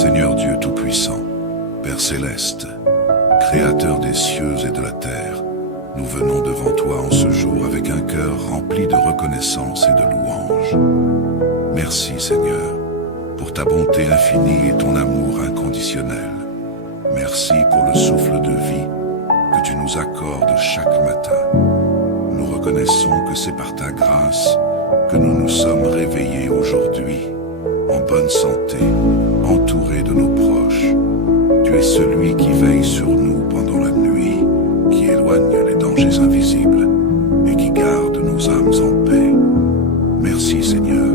Seigneur Dieu Tout-Puissant, Père Céleste, Créateur des cieux et de la terre, nous venons devant toi en ce jour avec un cœur rempli de reconnaissance et de louange. Merci Seigneur, pour ta bonté infinie et ton amour inconditionnel. Merci pour le souffle de vie que tu nous accordes chaque matin. Nous reconnaissons que c'est par ta grâce que nous nous sommes réveillés aujourd'hui, en bonne santé, entourés de nos proches. Tu es celui qui veille sur nous pendant la nuit, qui éloigne les dangers invisibles et qui garde nos âmes en paix. Merci Seigneur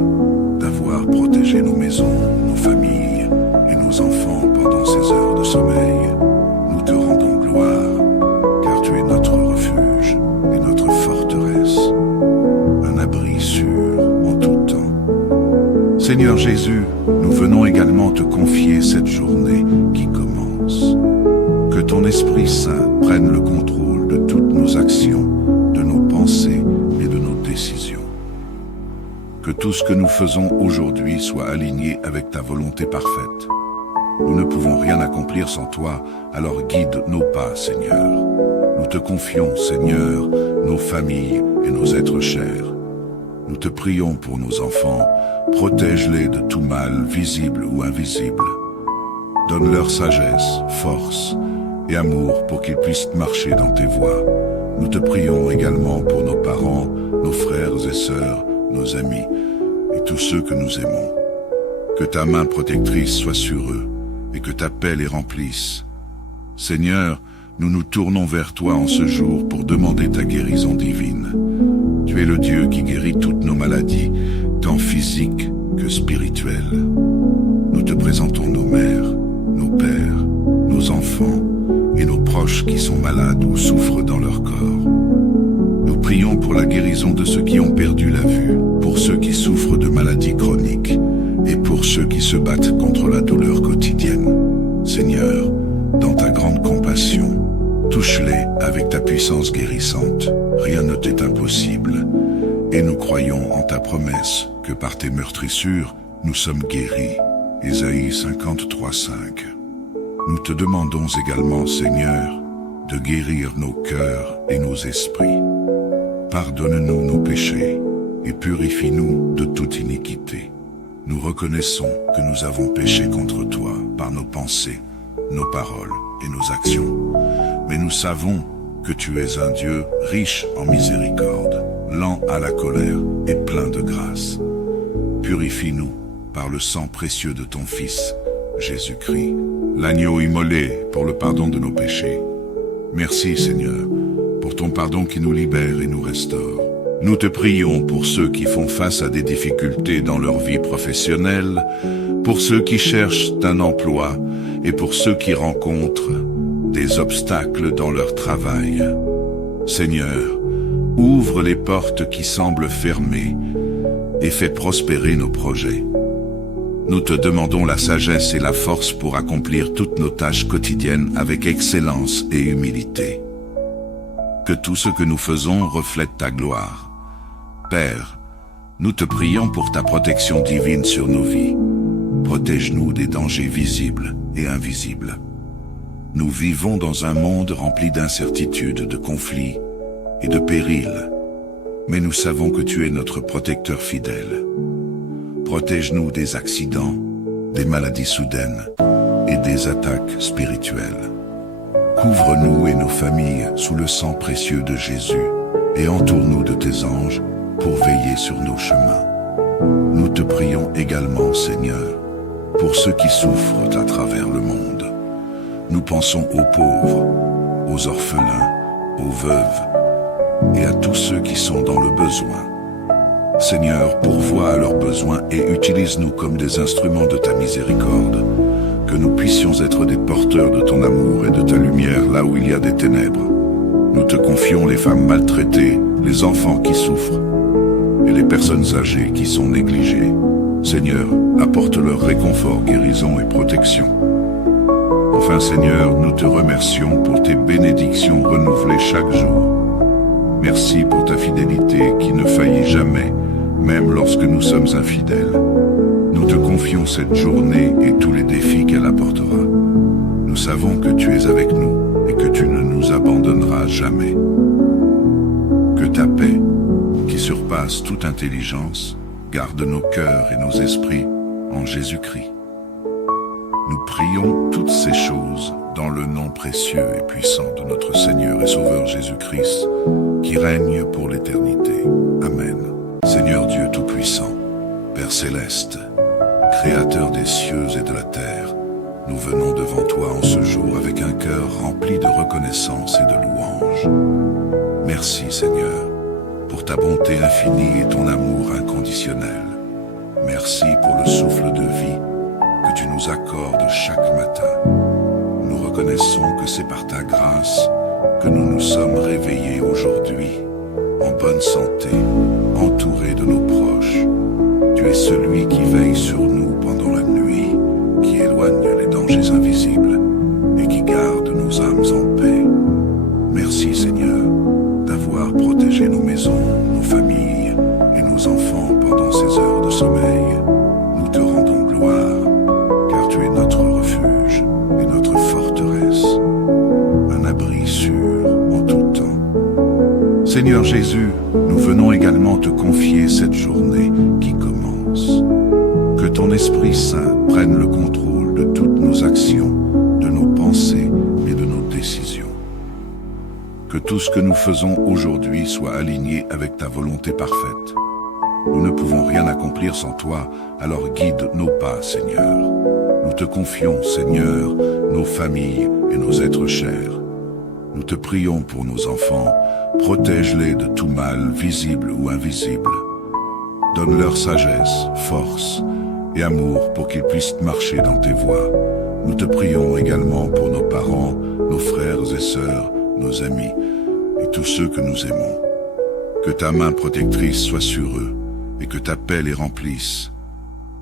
d'avoir protégé nos maisons, nos familles et nos enfants pendant ces heures de sommeil. Nous te rendons gloire, car tu es notre refuge et notre forteresse, un abri sûr en tout temps. Seigneur Jésus, nous venons également te confier cette journée qui commence. Que ton Esprit Saint prenne le contrôle de toutes nos actions, de nos pensées et de nos décisions. Que tout ce que nous faisons aujourd'hui soit aligné avec ta volonté parfaite. Nous ne pouvons rien accomplir sans toi, alors guide nos pas, Seigneur. Nous te confions, Seigneur, nos familles et nos êtres chers. Nous te prions pour nos enfants, protège-les de tout mal, visible ou invisible. Donne-leur sagesse, force et amour pour qu'ils puissent marcher dans tes voies. Nous te prions également pour nos parents, nos frères et sœurs, nos amis et tous ceux que nous aimons. Que ta main protectrice soit sur eux et que ta paix les remplisse. Seigneur, nous nous tournons vers toi en ce jour pour demander ta guérison divine. Tu es le Dieu qui guérit toutes nos maladies, tant physiques que spirituelles. Nous te présentons nos mères, nos pères, nos enfants et nos proches qui sont malades ou souffrent dans leur corps. Nous prions pour la guérison de ceux qui ont perdu la vue, pour ceux qui souffrent de maladies chroniques et pour ceux qui se battent contre la douleur quotidienne. Seigneur, dans ta grande compassion, touche-les avec ta puissance guérissante. Rien ne t'est impossible. Et nous croyons en ta promesse que par tes meurtrissures, nous sommes guéris. Ésaïe 53:5. Nous te demandons également, Seigneur, de guérir nos cœurs et nos esprits. Pardonne-nous nos péchés et purifie-nous de toute iniquité. Nous reconnaissons que nous avons péché contre toi par nos pensées, nos paroles et nos actions. Mais nous savons que tu es un Dieu riche en miséricorde, lent à la colère et plein de grâce. Purifie-nous par le sang précieux de ton Fils, Jésus-Christ, l'agneau immolé pour le pardon de nos péchés. Merci Seigneur, pour ton pardon qui nous libère et nous restaure. Nous te prions pour ceux qui font face à des difficultés dans leur vie professionnelle, pour ceux qui cherchent un emploi et pour ceux qui rencontrent des obstacles dans leur travail. Seigneur, ouvre les portes qui semblent fermées et fais prospérer nos projets. Nous te demandons la sagesse et la force pour accomplir toutes nos tâches quotidiennes avec excellence et humilité. Que tout ce que nous faisons reflète ta gloire. Père, nous te prions pour ta protection divine sur nos vies. Protège-nous des dangers visibles et invisibles. Nous vivons dans un monde rempli d'incertitudes, de conflits et de périls. Mais nous savons que tu es notre protecteur fidèle. Protège-nous des accidents, des maladies soudaines et des attaques spirituelles. Couvre-nous et nos familles sous le sang précieux de Jésus et entoure-nous de tes anges pour veiller sur nos chemins. Nous te prions également, Seigneur, pour ceux qui souffrent à travers le monde. Nous pensons aux pauvres, aux orphelins, aux veuves et à tous ceux qui sont dans le besoin. Seigneur, pourvois à leurs besoins et utilise-nous comme des instruments de ta miséricorde, que nous puissions être des porteurs de ton amour et de ta lumière là où il y a des ténèbres. Nous te confions les femmes maltraitées, les enfants qui souffrent et les personnes âgées qui sont négligées. Seigneur, apporte leur réconfort, guérison et protection. Enfin Seigneur, nous te remercions pour tes bénédictions renouvelées chaque jour. Merci pour ta fidélité qui ne faillit jamais, même lorsque nous sommes infidèles. Nous te confions cette journée et tous les défis qu'elle savons que tu es avec nous et que tu ne nous abandonneras jamais. Que ta paix, qui surpasse toute intelligence, garde nos cœurs et nos esprits en Jésus-Christ. Nous prions toutes ces choses dans le nom précieux et puissant de notre Seigneur et Sauveur Jésus-Christ, qui règne pour l'éternité. Amen. Seigneur Dieu Tout-Puissant, Père Céleste, Créateur des cieux et de la terre, nous venons devant toi en ce jour avec un cœur rempli de reconnaissance et de louange. Merci Seigneur, pour ta bonté infinie et ton amour inconditionnel. Merci pour le souffle de vie que tu nous accordes chaque matin. Nous reconnaissons que c'est par ta grâce que nous nous sommes réveillés aujourd'hui, en bonne santé, entourés de nos proches. Tu es celui qui veille sur nous pendant la nuit, qui éloigne les dangers invisibles et qui garde nos âmes en paix. Merci Seigneur d'avoir protégé nos maisons, nos familles et nos enfants pendant ces heures de sommeil. Nous te rendons gloire, car tu es notre refuge et notre forteresse, un abri sûr en tout temps. Seigneur Jésus, nous venons également te confier cette journée qui commence. Que ton Esprit Saint prenne le contrôle de toutes nos actions, de nos pensées et de nos décisions. Que tout ce que nous faisons aujourd'hui soit aligné avec ta volonté parfaite. Nous ne pouvons rien accomplir sans toi, alors guide nos pas, Seigneur. Nous te confions, Seigneur, nos familles et nos êtres chers. Nous te prions pour nos enfants, protège-les de tout mal, visible ou invisible. Donne-leur sagesse, force et amour pour qu'ils puissent marcher dans tes voies. Nous te prions également pour nos parents, nos frères et sœurs, nos amis et tous ceux que nous aimons. Que ta main protectrice soit sur eux et que ta paix les remplisse.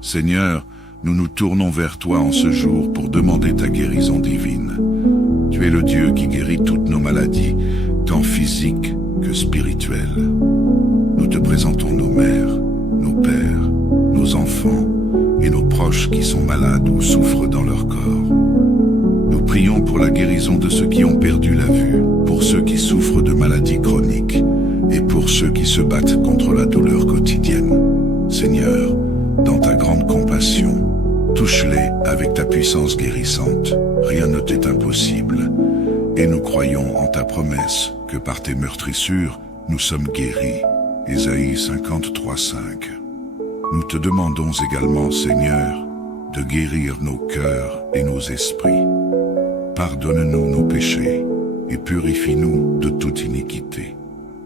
Seigneur, nous nous tournons vers toi en ce jour pour demander ta guérison divine. Tu es le Dieu qui guérit toutes nos maladies, tant physiques que spirituelles. Nous te présentons nos mères, nos pères, nos enfants et nos proches qui sont malades ou souffrent dans leur corps. Nous prions pour la guérison de ceux qui ont perdu la vue, pour ceux qui souffrent de maladies chroniques et pour ceux qui se battent contre la douleur quotidienne. Seigneur, dans ta grande compassion, touche-les avec ta puissance guérissante. Rien ne t'est impossible. Et nous croyons en ta promesse que par tes meurtrissures, nous sommes guéris. Ésaïe 53:5. Nous te demandons également, Seigneur, de guérir nos cœurs et nos esprits. Pardonne-nous nos péchés et purifie-nous de toute iniquité.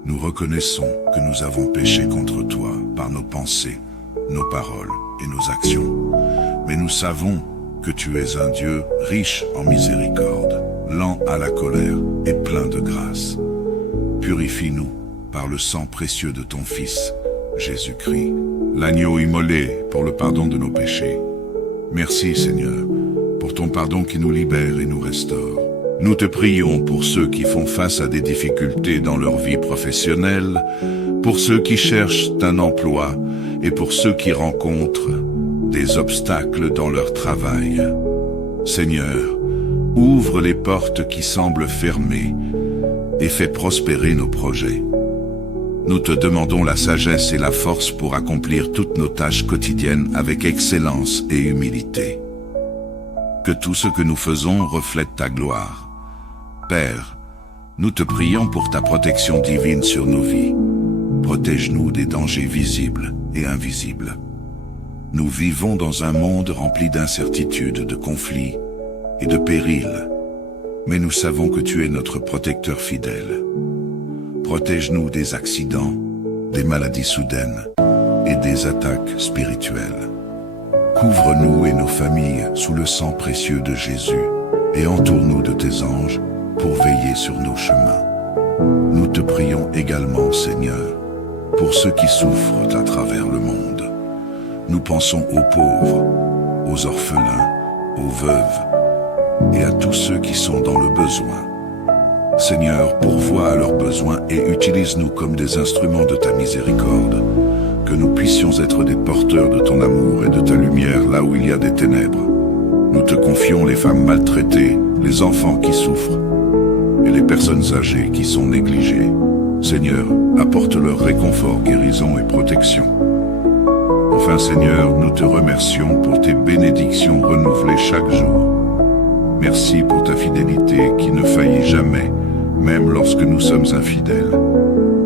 Nous reconnaissons que nous avons péché contre toi par nos pensées, nos paroles et nos actions. Mais nous savons que tu es un Dieu riche en miséricorde, lent à la colère et plein de grâce. Purifie-nous par le sang précieux de ton Fils, Jésus-Christ, l'agneau immolé pour le pardon de nos péchés. Merci Seigneur, pour ton pardon qui nous libère et nous restaure. Nous te prions pour ceux qui font face à des difficultés dans leur vie professionnelle, pour ceux qui cherchent un emploi et pour ceux qui rencontrent des obstacles dans leur travail. Seigneur, ouvre les portes qui semblent fermées et fais prospérer nos projets. Nous te demandons la sagesse et la force pour accomplir toutes nos tâches quotidiennes avec excellence et humilité. Que tout ce que nous faisons reflète ta gloire. Père, nous te prions pour ta protection divine sur nos vies. Protège-nous des dangers visibles et invisibles. Nous vivons dans un monde rempli d'incertitudes, de conflits et de périls. Mais nous savons que tu es notre protecteur fidèle. Protège-nous des accidents, des maladies soudaines et des attaques spirituelles. Couvre-nous et nos familles sous le sang précieux de Jésus et entoure-nous de tes anges pour veiller sur nos chemins. Nous te prions également, Seigneur, pour ceux qui souffrent à travers le monde. Nous pensons aux pauvres, aux orphelins, aux veuves et à tous ceux qui sont dans le besoin. Seigneur, pourvois à leurs besoins et utilise-nous comme des instruments de ta miséricorde, que nous puissions être des porteurs de ton amour et de ta lumière là où il y a des ténèbres. Nous te confions les femmes maltraitées, les enfants qui souffrent et les personnes âgées qui sont négligées. Seigneur, apporte-leur réconfort, guérison et protection. Enfin Seigneur, nous te remercions pour tes bénédictions renouvelées chaque jour. Merci pour ta fidélité qui ne faillit jamais, même lorsque nous sommes infidèles.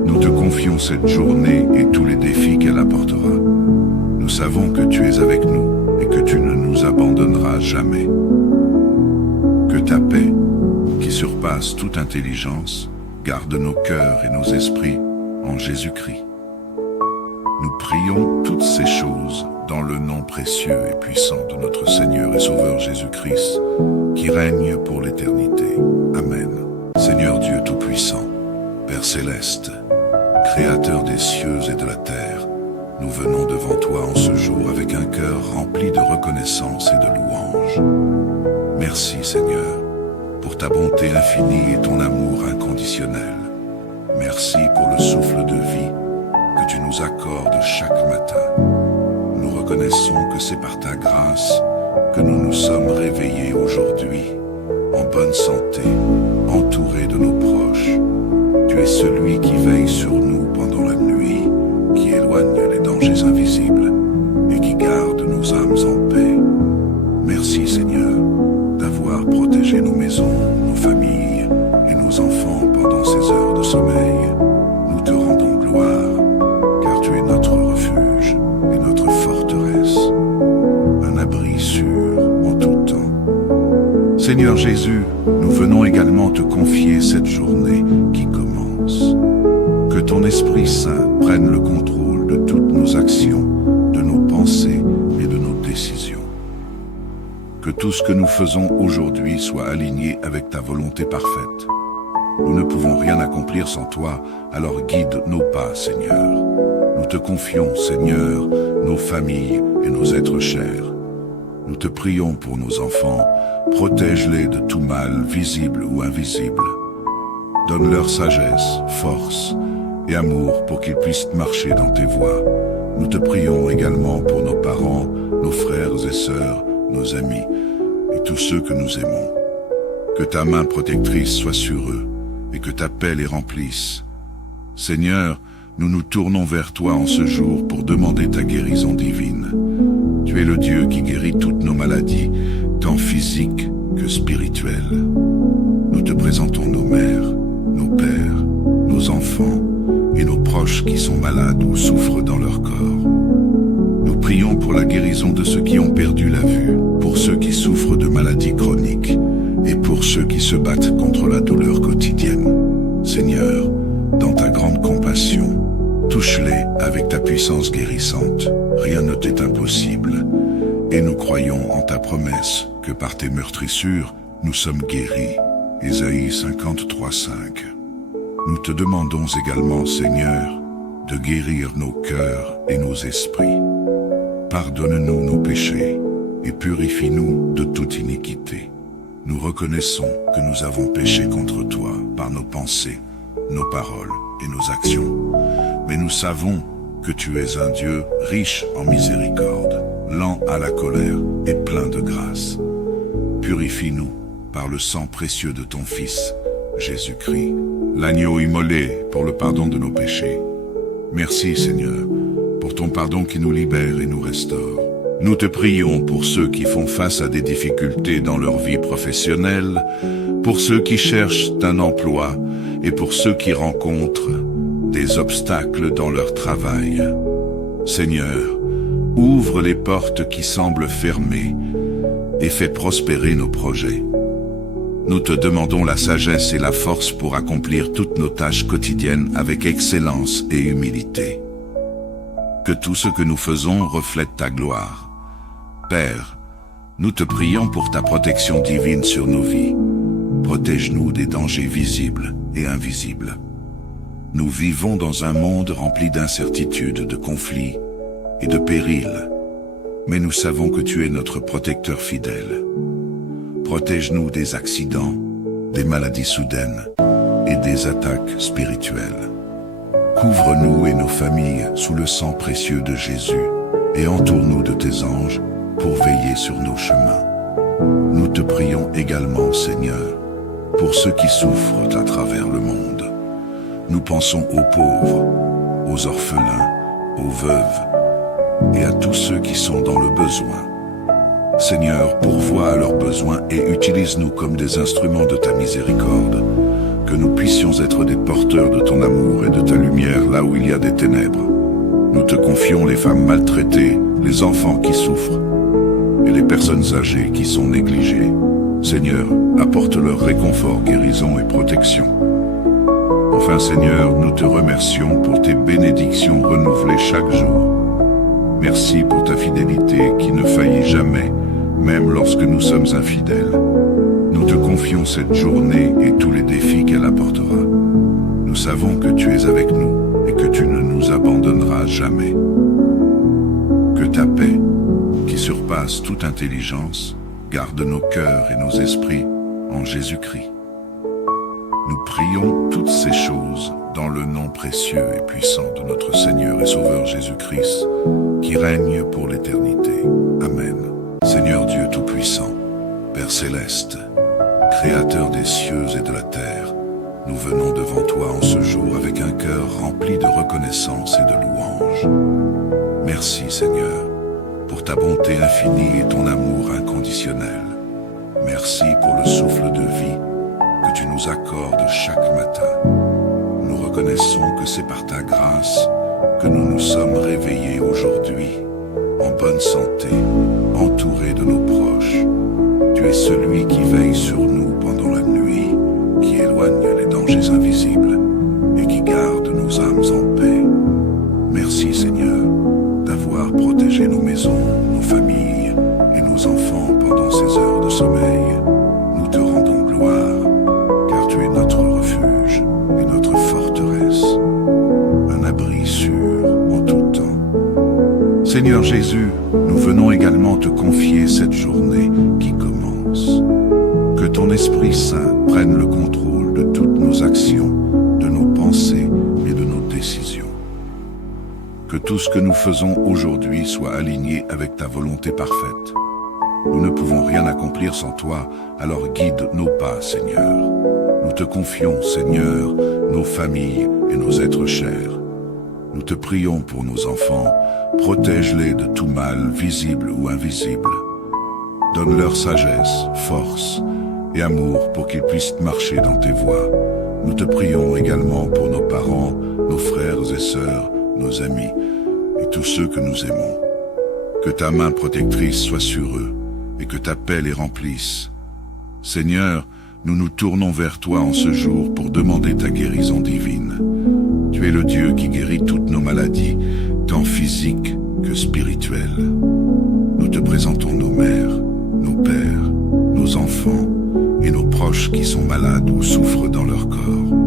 Nous te confions cette journée et tous les défis qu'elle apportera. Nous savons que tu es avec nous et que tu ne nous abandonneras jamais. Que ta paix, qui surpasse toute intelligence, garde nos cœurs et nos esprits en Jésus-Christ. Nous prions toutes ces choses dans le nom précieux et puissant de notre Seigneur et Sauveur Jésus-Christ, qui règne pour l'éternité. Amen. Seigneur Dieu Tout-Puissant, Père Céleste, Créateur des cieux et de la terre, nous venons devant toi en ce jour avec un cœur rempli de reconnaissance et de louange. Merci Seigneur, pour ta bonté infinie et ton amour inconditionnel. Merci pour le souffle de vie que tu nous accordes chaque matin. Nous reconnaissons que c'est par ta grâce que nous nous sommes réveillés aujourd'hui, en bonne santé, entourés de nos proches. Tu es celui qui veille sur nous pendant la nuit, qui éloigne les dangers invisibles et qui garde nos âmes en paix. Merci Seigneur d'avoir protégé nos maisons, nos familles et nos enfants pendant ces heures de sommeil. Nous te rendons gloire, car tu es notre refuge et notre forteresse, un abri sûr en tout temps. Seigneur Jésus, nous venons également te confier cette journée qui commence. Que ton Esprit Saint prenne le contrôle de toutes nos actions, de nos pensées et de nos décisions. Que tout ce que nous faisons aujourd'hui soit aligné avec ta volonté parfaite. Nous ne pouvons rien accomplir sans toi, alors guide nos pas, Seigneur. Nous te confions, Seigneur, nos familles et nos êtres chers. Nous te prions pour nos enfants, protège-les de tout mal, visible ou invisible. Donne-leur sagesse, force et amour pour qu'ils puissent marcher dans tes voies. Nous te prions également pour nos parents, nos frères et sœurs, nos amis et tous ceux que nous aimons. Que ta main protectrice soit sur eux et que ta paix les remplisse. Seigneur, nous nous tournons vers toi en ce jour pour demander ta guérison divine. Tu es le Dieu qui guérit toutes nos maladies, tant physiques que spirituelles. Nous te présentons nos mères, nos pères, nos enfants et nos proches qui sont malades ou souffrent dans leur corps. Nous prions pour la guérison de ceux qui ont perdu la vue, pour ceux qui souffrent de maladies chroniques et pour ceux qui se battent contre la douleur quotidienne. Seigneur, dans ta grande compassion, touche-les avec ta puissance guérissante. Rien ne t'est impossible. Et nous croyons en ta promesse que par tes meurtrissures, nous sommes guéris. Ésaïe 53:5. Nous te demandons également, Seigneur, de guérir nos cœurs et nos esprits. Pardonne-nous nos péchés et purifie-nous de toute iniquité. Nous reconnaissons que nous avons péché contre toi par nos pensées, nos paroles et nos actions. Mais nous savons que tu es un Dieu riche en miséricorde, lent à la colère et plein de grâce. Purifie-nous par le sang précieux de ton Fils, Jésus-Christ, l'agneau immolé pour le pardon de nos péchés. Merci Seigneur, pour ton pardon qui nous libère et nous restaure. Nous te prions pour ceux qui font face à des difficultés dans leur vie professionnelle, pour ceux qui cherchent un emploi et pour ceux qui rencontrent des obstacles dans leur travail. Seigneur, ouvre les portes qui semblent fermées et fais prospérer nos projets. Nous te demandons la sagesse et la force pour accomplir toutes nos tâches quotidiennes avec excellence et humilité. Que tout ce que nous faisons reflète ta gloire. Père, nous te prions pour ta protection divine sur nos vies. Protège-nous des dangers visibles et invisibles. Nous vivons dans un monde rempli d'incertitudes, de conflits et de périls. Mais nous savons que tu es notre protecteur fidèle. Protège-nous des accidents, des maladies soudaines et des attaques spirituelles. Couvre-nous et nos familles sous le sang précieux de Jésus et entoure-nous de tes anges pour veiller sur nos chemins. Nous te prions également, Seigneur, pour ceux qui souffrent à travers le monde. Nous pensons aux pauvres, aux orphelins, aux veuves et à tous ceux qui sont dans le besoin. Seigneur, pourvois à leurs besoins et utilise-nous comme des instruments de ta miséricorde, que nous puissions être des porteurs de ton amour et de ta lumière là où il y a des ténèbres. Nous te confions les femmes maltraitées, les enfants qui souffrent et les personnes âgées qui sont négligées. Seigneur, apporte leur réconfort, guérison et protection. Enfin, Seigneur, nous te remercions pour tes bénédictions renouvelées chaque jour. Merci pour ta fidélité qui ne faillit jamais, même lorsque nous sommes infidèles. Nous te confions cette journée et tous les défis qu'elle apportera. Nous savons que tu es avec nous et que tu ne nous abandonneras jamais. Que ta paix, qui surpasse toute intelligence, garde nos cœurs et nos esprits en Jésus-Christ. Nous prions toutes ces choses dans le nom précieux et puissant de notre Seigneur et Sauveur Jésus-Christ, qui règne pour l'éternité. Amen. Seigneur Dieu Tout-Puissant, Père Céleste, Créateur des cieux et de la terre, nous venons devant toi en ce jour avec un cœur rempli de reconnaissance et de louange. Merci Seigneur, pour ta bonté infinie et ton amour inconditionnel. Merci pour le souffle de vie que tu nous accordes chaque matin. Nous reconnaissons que c'est par ta grâce que nous nous sommes réveillés aujourd'hui, en bonne santé, entourés de nos proches. Tu es celui qui veille sur nous pendant la nuit, qui éloigne les dangers invisibles et qui garde nos âmes en paix. Merci Seigneur d'avoir protégé nos maisons, nos familles et nos enfants pendant ces heures de sommeil. Nous te rendons gloire, car tu es notre refuge et notre forteresse, un abri sûr en tout temps. Seigneur Jésus, nous venons également te confier cette journée qui commence. Que ton Esprit Saint prenne le contrôle de toutes nos actions, de nos pensées et de nos décisions. Que tout ce que nous faisons aujourd'hui soit aligné avec ta volonté parfaite. Nous ne pouvons rien accomplir sans toi, alors guide nos pas, Seigneur. Nous te confions, Seigneur, nos familles et nos êtres chers. Nous te prions pour nos enfants, protège-les de tout mal, visible ou invisible. Donne-leur sagesse, force et amour pour qu'ils puissent marcher dans tes voies. Nous te prions également pour nos parents, nos frères et sœurs, nos amis et tous ceux que nous aimons. Que ta main protectrice soit sur eux et que ta paix les remplisse. Seigneur, nous nous tournons vers toi en ce jour pour demander ta guérison divine. Tu es le Dieu qui guérit toutes nos maladies, tant physiques que spirituelles. Nous te présentons nos mères, nos pères, nos enfants et nos proches qui sont malades ou souffrent dans leur corps.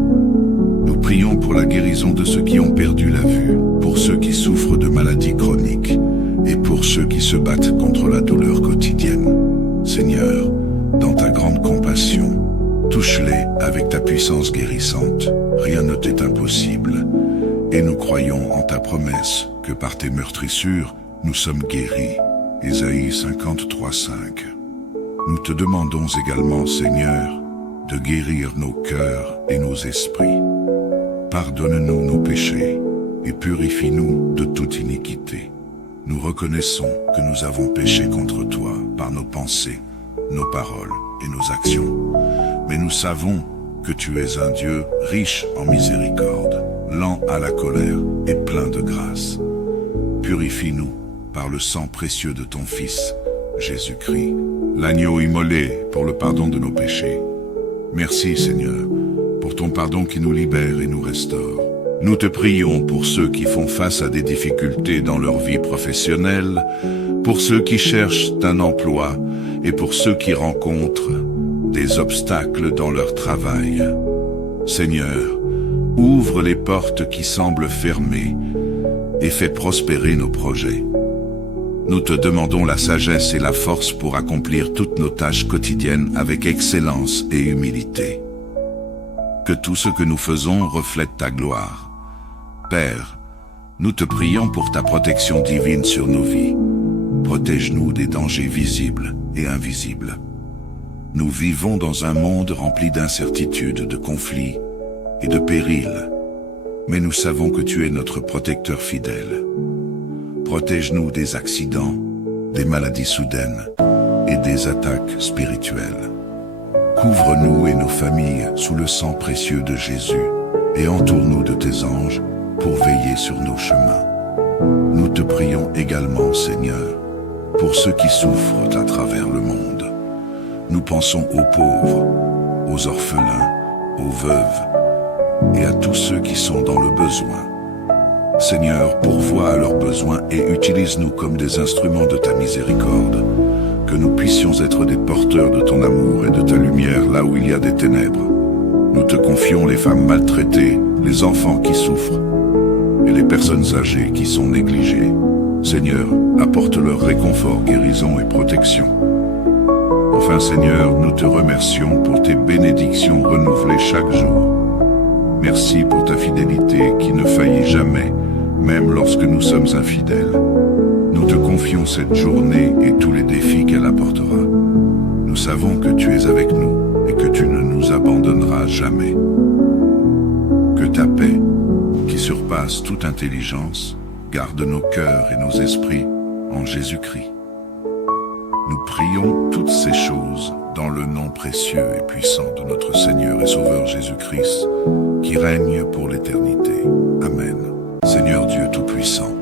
Nous prions pour la guérison de ceux qui ont perdu la vue, pour ceux qui souffrent de maladies chroniques et pour ceux qui se battent contre la douleur quotidienne. Seigneur, dans ta grande compassion, touche-les avec ta puissance guérissante. Rien ne t'est impossible. Et nous croyons en ta promesse que par tes meurtrissures, nous sommes guéris. Ésaïe 53:5. Nous te demandons également, Seigneur, de guérir nos cœurs et nos esprits. Pardonne-nous nos péchés et purifie-nous de toute iniquité. Nous reconnaissons que nous avons péché contre toi par nos pensées, nos paroles et nos actions. Mais nous savons que tu es un Dieu riche en miséricorde, lent à la colère et plein de grâce. Purifie-nous par le sang précieux de ton Fils, Jésus-Christ, l'agneau immolé pour le pardon de nos péchés. Merci Seigneur, pour ton pardon qui nous libère et nous restaure. Nous te prions pour ceux qui font face à des difficultés dans leur vie professionnelle, pour ceux qui cherchent un emploi et pour ceux qui rencontrent des obstacles dans leur travail. Seigneur, ouvre les portes qui semblent fermées et fais prospérer nos projets. Nous te demandons la sagesse et la force pour accomplir toutes nos tâches quotidiennes avec excellence et humilité. Que tout ce que nous faisons reflète ta gloire. Père, nous te prions pour ta protection divine sur nos vies. Protège-nous des dangers visibles et invisibles. Nous vivons dans un monde rempli d'incertitudes, de conflits et de périls. Mais nous savons que tu es notre protecteur fidèle. Protège-nous des accidents, des maladies soudaines et des attaques spirituelles. Couvre-nous et nos familles sous le sang précieux de Jésus et entoure-nous de tes anges pour veiller sur nos chemins. Nous te prions également, Seigneur, pour ceux qui souffrent à travers le monde. Nous pensons aux pauvres, aux orphelins, aux veuves et à tous ceux qui sont dans le besoin. Seigneur, pourvois à leurs besoins et utilise-nous comme des instruments de ta miséricorde, que nous puissions être des porteurs de ton amour et de ta lumière là où il y a des ténèbres. Nous te confions les femmes maltraitées, les enfants qui souffrent et les personnes âgées qui sont négligées. Seigneur, apporte leur réconfort, guérison et protection. Enfin, Seigneur, nous te remercions pour tes bénédictions renouvelées chaque jour. Merci pour ta fidélité qui ne faillit jamais, même lorsque nous sommes infidèles. Nous te confions cette journée et tous les défis qu'elle apportera. Nous savons que tu es avec nous et que tu ne nous abandonneras jamais. Que ta paix, qui surpasse toute intelligence, garde nos cœurs et nos esprits en Jésus-Christ. Nous prions toutes ces choses dans le nom précieux et puissant de notre Seigneur et Sauveur Jésus-Christ, qui règne pour l'éternité. Amen. Seigneur Dieu Tout-Puissant,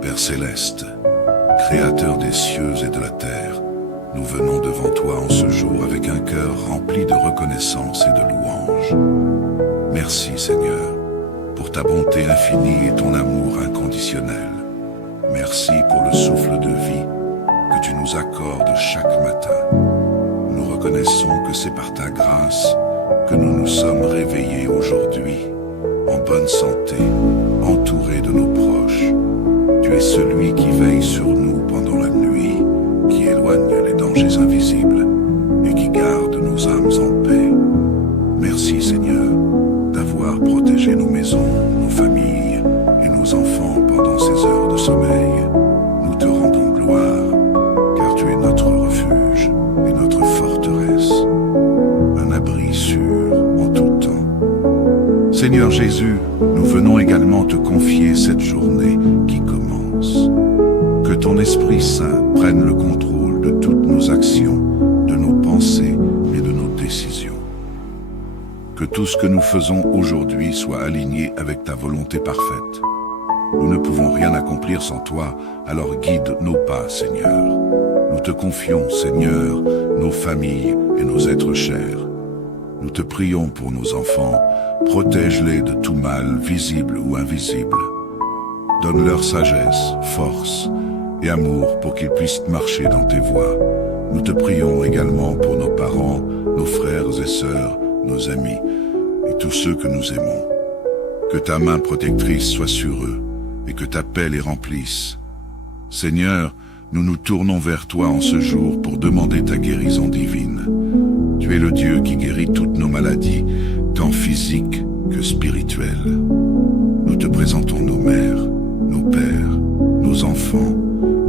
Père Céleste, Créateur des cieux et de la terre, nous venons devant toi en ce jour avec un cœur rempli de reconnaissance et de louange. Merci Seigneur, pour ta bonté infinie et ton amour inconditionnel. Merci pour le souffle de vie que tu nous accordes chaque matin. Nous reconnaissons que c'est par ta grâce que nous nous sommes réveillés aujourd'hui, en bonne santé, entourés de nos proches. Tu es celui qui veille sur nous pendant la nuit, qui éloigne les dangers invisibles et qui garde nos âmes en paix. Merci Seigneur d'avoir protégé nos maisons, nos familles et nos enfants pendant ces heures de sommeil. Nous te rendons gloire, car tu es notre refuge et notre forteresse, un abri sûr en tout temps. Seigneur Jésus, nous venons également te confier cette journée qui commence. Que ton Esprit Saint prenne le contrôle de toutes nos actions, de nos pensées et de nos décisions. Que tout ce que nous faisons aujourd'hui soit aligné avec ta volonté parfaite. Nous ne pouvons rien accomplir sans toi, alors guide nos pas, Seigneur. Nous te confions, Seigneur, nos familles et nos êtres chers. Nous te prions pour nos enfants, protège-les de tout mal, visible ou invisible. Donne-leur sagesse, force et amour pour qu'ils puissent marcher dans tes voies. Nous te prions également pour nos parents, nos frères et sœurs, nos amis et tous ceux que nous aimons. Que ta main protectrice soit sur eux et que ta paix les remplisse. Seigneur, nous nous tournons vers toi en ce jour pour demander ta guérison divine. Tu es le Dieu qui guérit toutes nos maladies, tant physiques que spirituelles. Nous te présentons nos mères, nos pères, nos enfants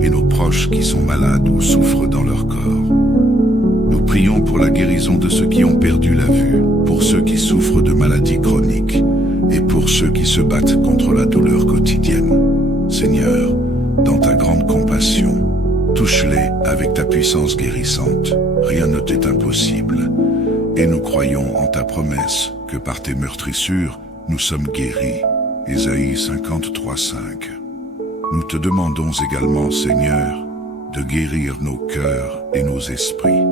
et nos proches qui sont malades ou souffrent dans leur corps. Nous prions pour la guérison de ceux qui ont perdu la vue, pour ceux qui souffrent de maladies chroniques et pour ceux qui se battent contre la douleur quotidienne. Seigneur, dans ta grande compassion, touche-les avec ta puissance guérissante. Rien ne t'est impossible. Et nous croyons en ta promesse que par tes meurtrissures, nous sommes guéris. Ésaïe 53:5. Nous te demandons également, Seigneur, de guérir nos cœurs et nos esprits.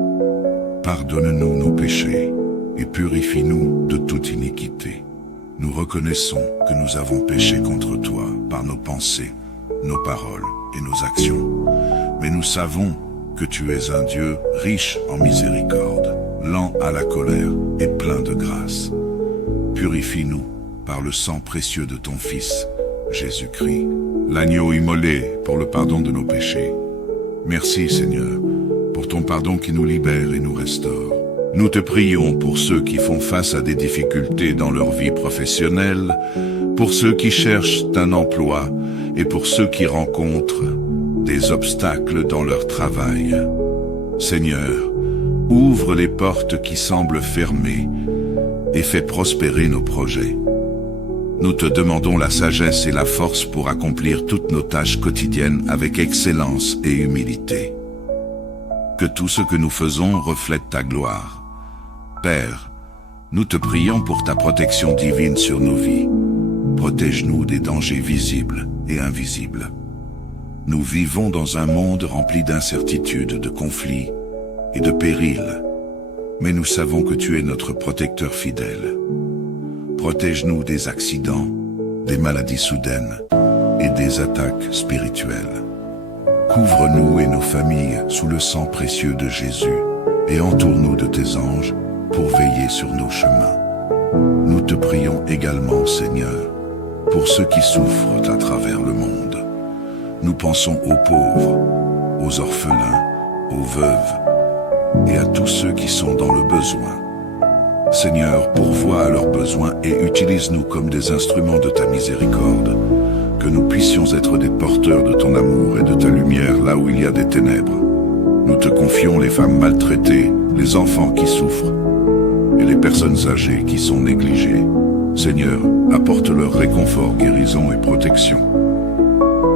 Pardonne-nous nos péchés et purifie-nous de toute iniquité. Nous reconnaissons que nous avons péché contre toi par nos pensées, nos paroles et nos actions. Mais nous savons que tu es un Dieu riche en miséricorde, lent à la colère et plein de grâce. Purifie-nous par le sang précieux de ton Fils, Jésus-Christ, l'agneau immolé pour le pardon de nos péchés. Merci Seigneur, pour ton pardon qui nous libère et nous restaure. Nous te prions pour ceux qui font face à des difficultés dans leur vie professionnelle, pour ceux qui cherchent un emploi et pour ceux qui rencontrent des obstacles dans leur travail. Seigneur, ouvre les portes qui semblent fermées et fais prospérer nos projets. Nous te demandons la sagesse et la force pour accomplir toutes nos tâches quotidiennes avec excellence et humilité. Que tout ce que nous faisons reflète ta gloire. Père, nous te prions pour ta protection divine sur nos vies. Protège-nous des dangers visibles et invisibles. Nous vivons dans un monde rempli d'incertitudes, de conflits et de périls. Mais nous savons que tu es notre protecteur fidèle. Protège-nous des accidents, des maladies soudaines et des attaques spirituelles. Couvre-nous et nos familles sous le sang précieux de Jésus et entoure-nous de tes anges pour veiller sur nos chemins. Nous te prions également, Seigneur, pour ceux qui souffrent à travers le monde. Nous pensons aux pauvres, aux orphelins, aux veuves et à tous ceux qui sont dans le besoin. Seigneur, pourvois à leurs besoins et utilise-nous comme des instruments de ta miséricorde, que nous puissions être des porteurs de ton amour et de ta lumière là où il y a des ténèbres. Nous te confions les femmes maltraitées, les enfants qui souffrent et les personnes âgées qui sont négligées. Seigneur, apporte leur réconfort, guérison et protection.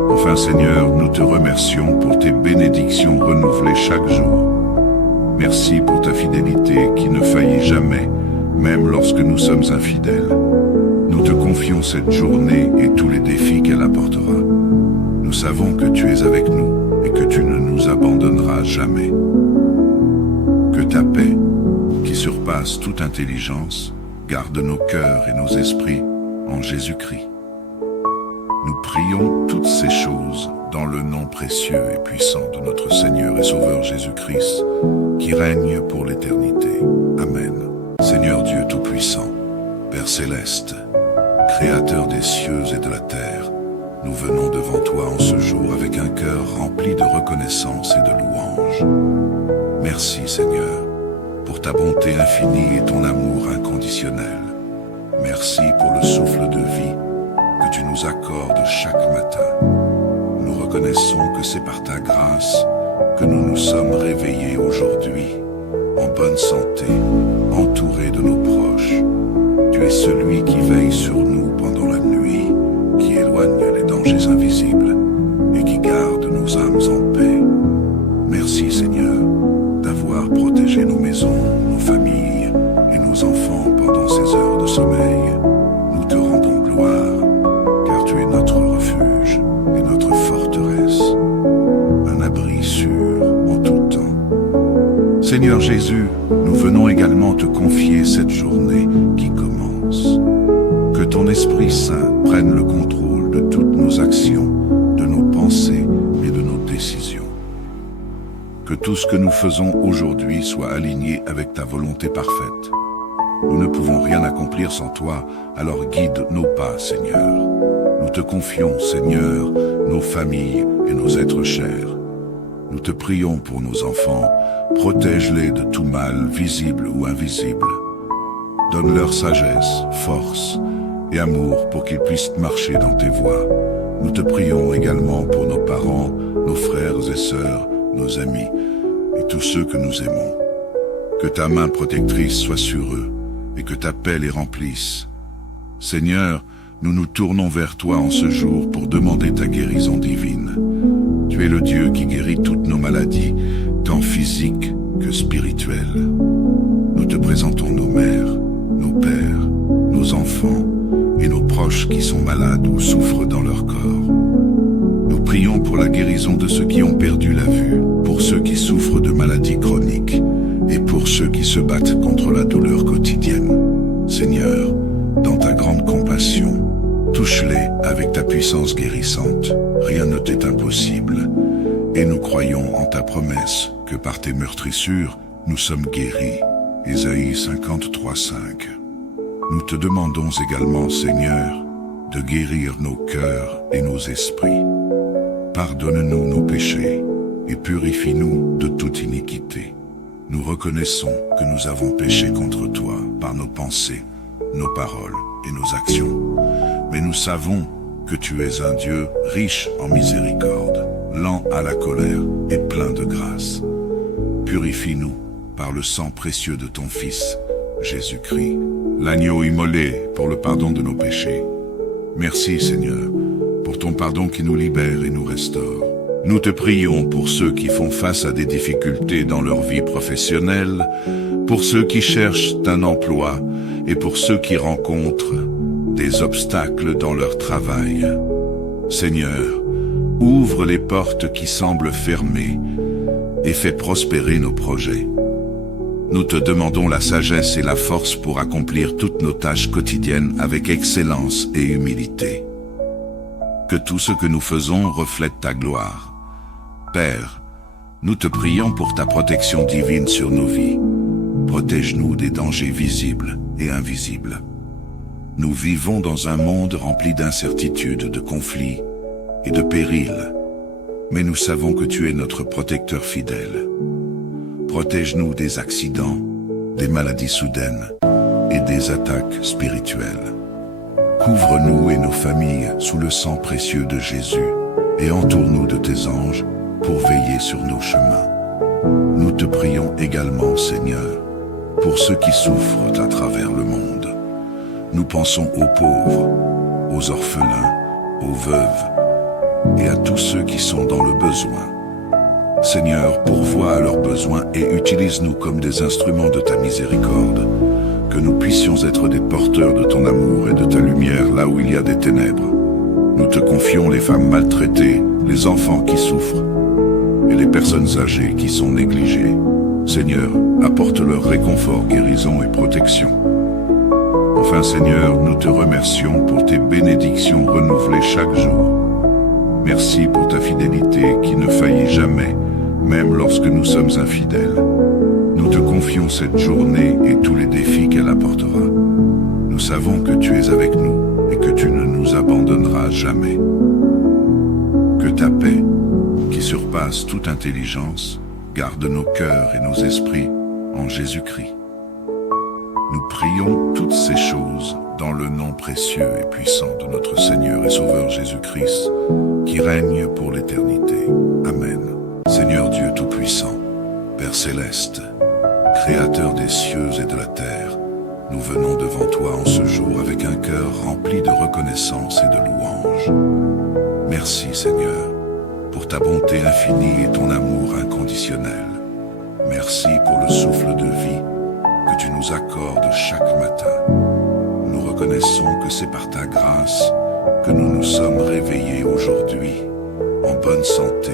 Enfin, Seigneur, nous te remercions pour tes bénédictions renouvelées chaque jour. Merci pour ta fidélité qui ne faillit jamais, même lorsque nous sommes infidèles. Nous te confions cette journée et tous les défis qu'elle apportera. Nous savons que tu es avec nous et que tu ne nous abandonneras jamais. Que ta paix, qui surpasse toute intelligence, garde nos cœurs et nos esprits en Jésus-Christ. Nous prions toutes ces choses dans le nom précieux et puissant de notre Seigneur et Sauveur Jésus-Christ, qui règne pour l'éternité. Amen. Seigneur Dieu Tout-Puissant, Père Céleste, Créateur des cieux et de la terre, nous venons devant toi en ce jour avec un cœur rempli de reconnaissance et de louange. Merci Seigneur, pour ta bonté infinie et ton amour inconditionnel. Merci pour le souffle de vie que tu nous accordes chaque matin. Nous reconnaissons que c'est par ta grâce que nous nous sommes réveillés aujourd'hui, en bonne santé, entourés de nos proches. Tu es celui qui veille sur nous pendant la nuit, qui éloigne les dangers invisibles et qui garde nos âmes en paix. Merci Seigneur d'avoir protégé nos maisons, nos familles et nos enfants pendant ces heures de sommeil. Nous te rendons gloire, car tu es notre refuge et notre forteresse, un abri sûr en tout temps. Seigneur Jésus, nous venons également te confier cette journée qui commence. Que ton Esprit Saint prenne le contrôle de toutes nos actions, de nos pensées et de nos décisions. Que tout ce que nous faisons aujourd'hui soit aligné avec ta volonté parfaite. Nous ne pouvons rien accomplir sans toi, alors guide nos pas, Seigneur. Nous te confions, Seigneur, nos familles et nos êtres chers. Nous te prions pour nos enfants, protège-les de tout mal, visible ou invisible. Donne-leur sagesse, force et amour pour qu'ils puissent marcher dans tes voies. Nous te prions également pour nos parents, nos frères et sœurs, nos amis et tous ceux que nous aimons. Que ta main protectrice soit sur eux et que ta paix les remplisse. Seigneur, nous nous tournons vers toi en ce jour pour demander ta guérison divine. Tu es le Dieu qui guérit toutes nos maladies, tant physiques que spirituelles. Nous te présentons nos mères, nos pères, nos enfants et nos proches qui sont malades ou souffrent dans leur corps. Nous prions pour la guérison de ceux qui ont perdu la vue, pour ceux qui souffrent de maladies chroniques et pour ceux qui se battent contre la douleur quotidienne. Seigneur, dans ta grande compassion, touche-les avec ta puissance guérissante. Rien ne t'est impossible. Et nous croyons en ta promesse que par tes meurtrissures, nous sommes guéris. Ésaïe 53:5. Nous te demandons également, Seigneur, de guérir nos cœurs et nos esprits. Pardonne-nous nos péchés et purifie-nous de toute iniquité. Nous reconnaissons que nous avons péché contre toi par nos pensées, nos paroles et nos actions. Mais nous savons que tu es un Dieu riche en miséricorde, lent à la colère et plein de grâce. Purifie-nous par le sang précieux de ton Fils, Jésus-Christ, l'agneau immolé pour le pardon de nos péchés. Merci Seigneur, pour ton pardon qui nous libère et nous restaure. Nous te prions pour ceux qui font face à des difficultés dans leur vie professionnelle, pour ceux qui cherchent un emploi et pour ceux qui rencontrent des obstacles dans leur travail. Seigneur, ouvre les portes qui semblent fermées et fais prospérer nos projets. Nous te demandons la sagesse et la force pour accomplir toutes nos tâches quotidiennes avec excellence et humilité. Que tout ce que nous faisons reflète ta gloire. Père, nous te prions pour ta protection divine sur nos vies. Protège-nous des dangers visibles et invisibles. Nous vivons dans un monde rempli d'incertitudes, de conflits et de périls. Mais nous savons que tu es notre protecteur fidèle. Protège-nous des accidents, des maladies soudaines et des attaques spirituelles. Couvre-nous et nos familles sous le sang précieux de Jésus et entoure-nous de tes anges pour veiller sur nos chemins. Nous te prions également, Seigneur, pour ceux qui souffrent à travers le monde. Nous pensons aux pauvres, aux orphelins, aux veuves et à tous ceux qui sont dans le besoin. Seigneur, pourvois à leurs besoins et utilise-nous comme des instruments de ta miséricorde, que nous puissions être des porteurs de ton amour et de ta lumière là où il y a des ténèbres. Nous te confions les femmes maltraitées, les enfants qui souffrent et les personnes âgées qui sont négligées. Seigneur, apporte leur réconfort, guérison et protection. Enfin Seigneur, nous te remercions pour tes bénédictions renouvelées chaque jour. Merci pour ta fidélité qui ne faillit jamais, même lorsque nous sommes infidèles. Nous te confions cette journée et tous les défis qu'elle apportera. Nous savons que tu es avec nous et que tu ne nous abandonneras jamais. Que ta paix, qui surpasse toute intelligence, garde nos cœurs et nos esprits en Jésus-Christ. Nous prions toutes ces choses dans le nom précieux et puissant de notre Seigneur et Sauveur Jésus-Christ, qui règne pour l'éternité. Amen. Seigneur Dieu Tout-Puissant, Père Céleste, Créateur des cieux et de la terre, nous venons devant toi en ce jour avec un cœur rempli de reconnaissance et de louange. Merci Seigneur, pour ta bonté infinie et ton amour inconditionnel. Merci pour le souffle de vie que tu nous accordes chaque matin. Nous reconnaissons que c'est par ta grâce que nous nous sommes réveillés aujourd'hui, en bonne santé,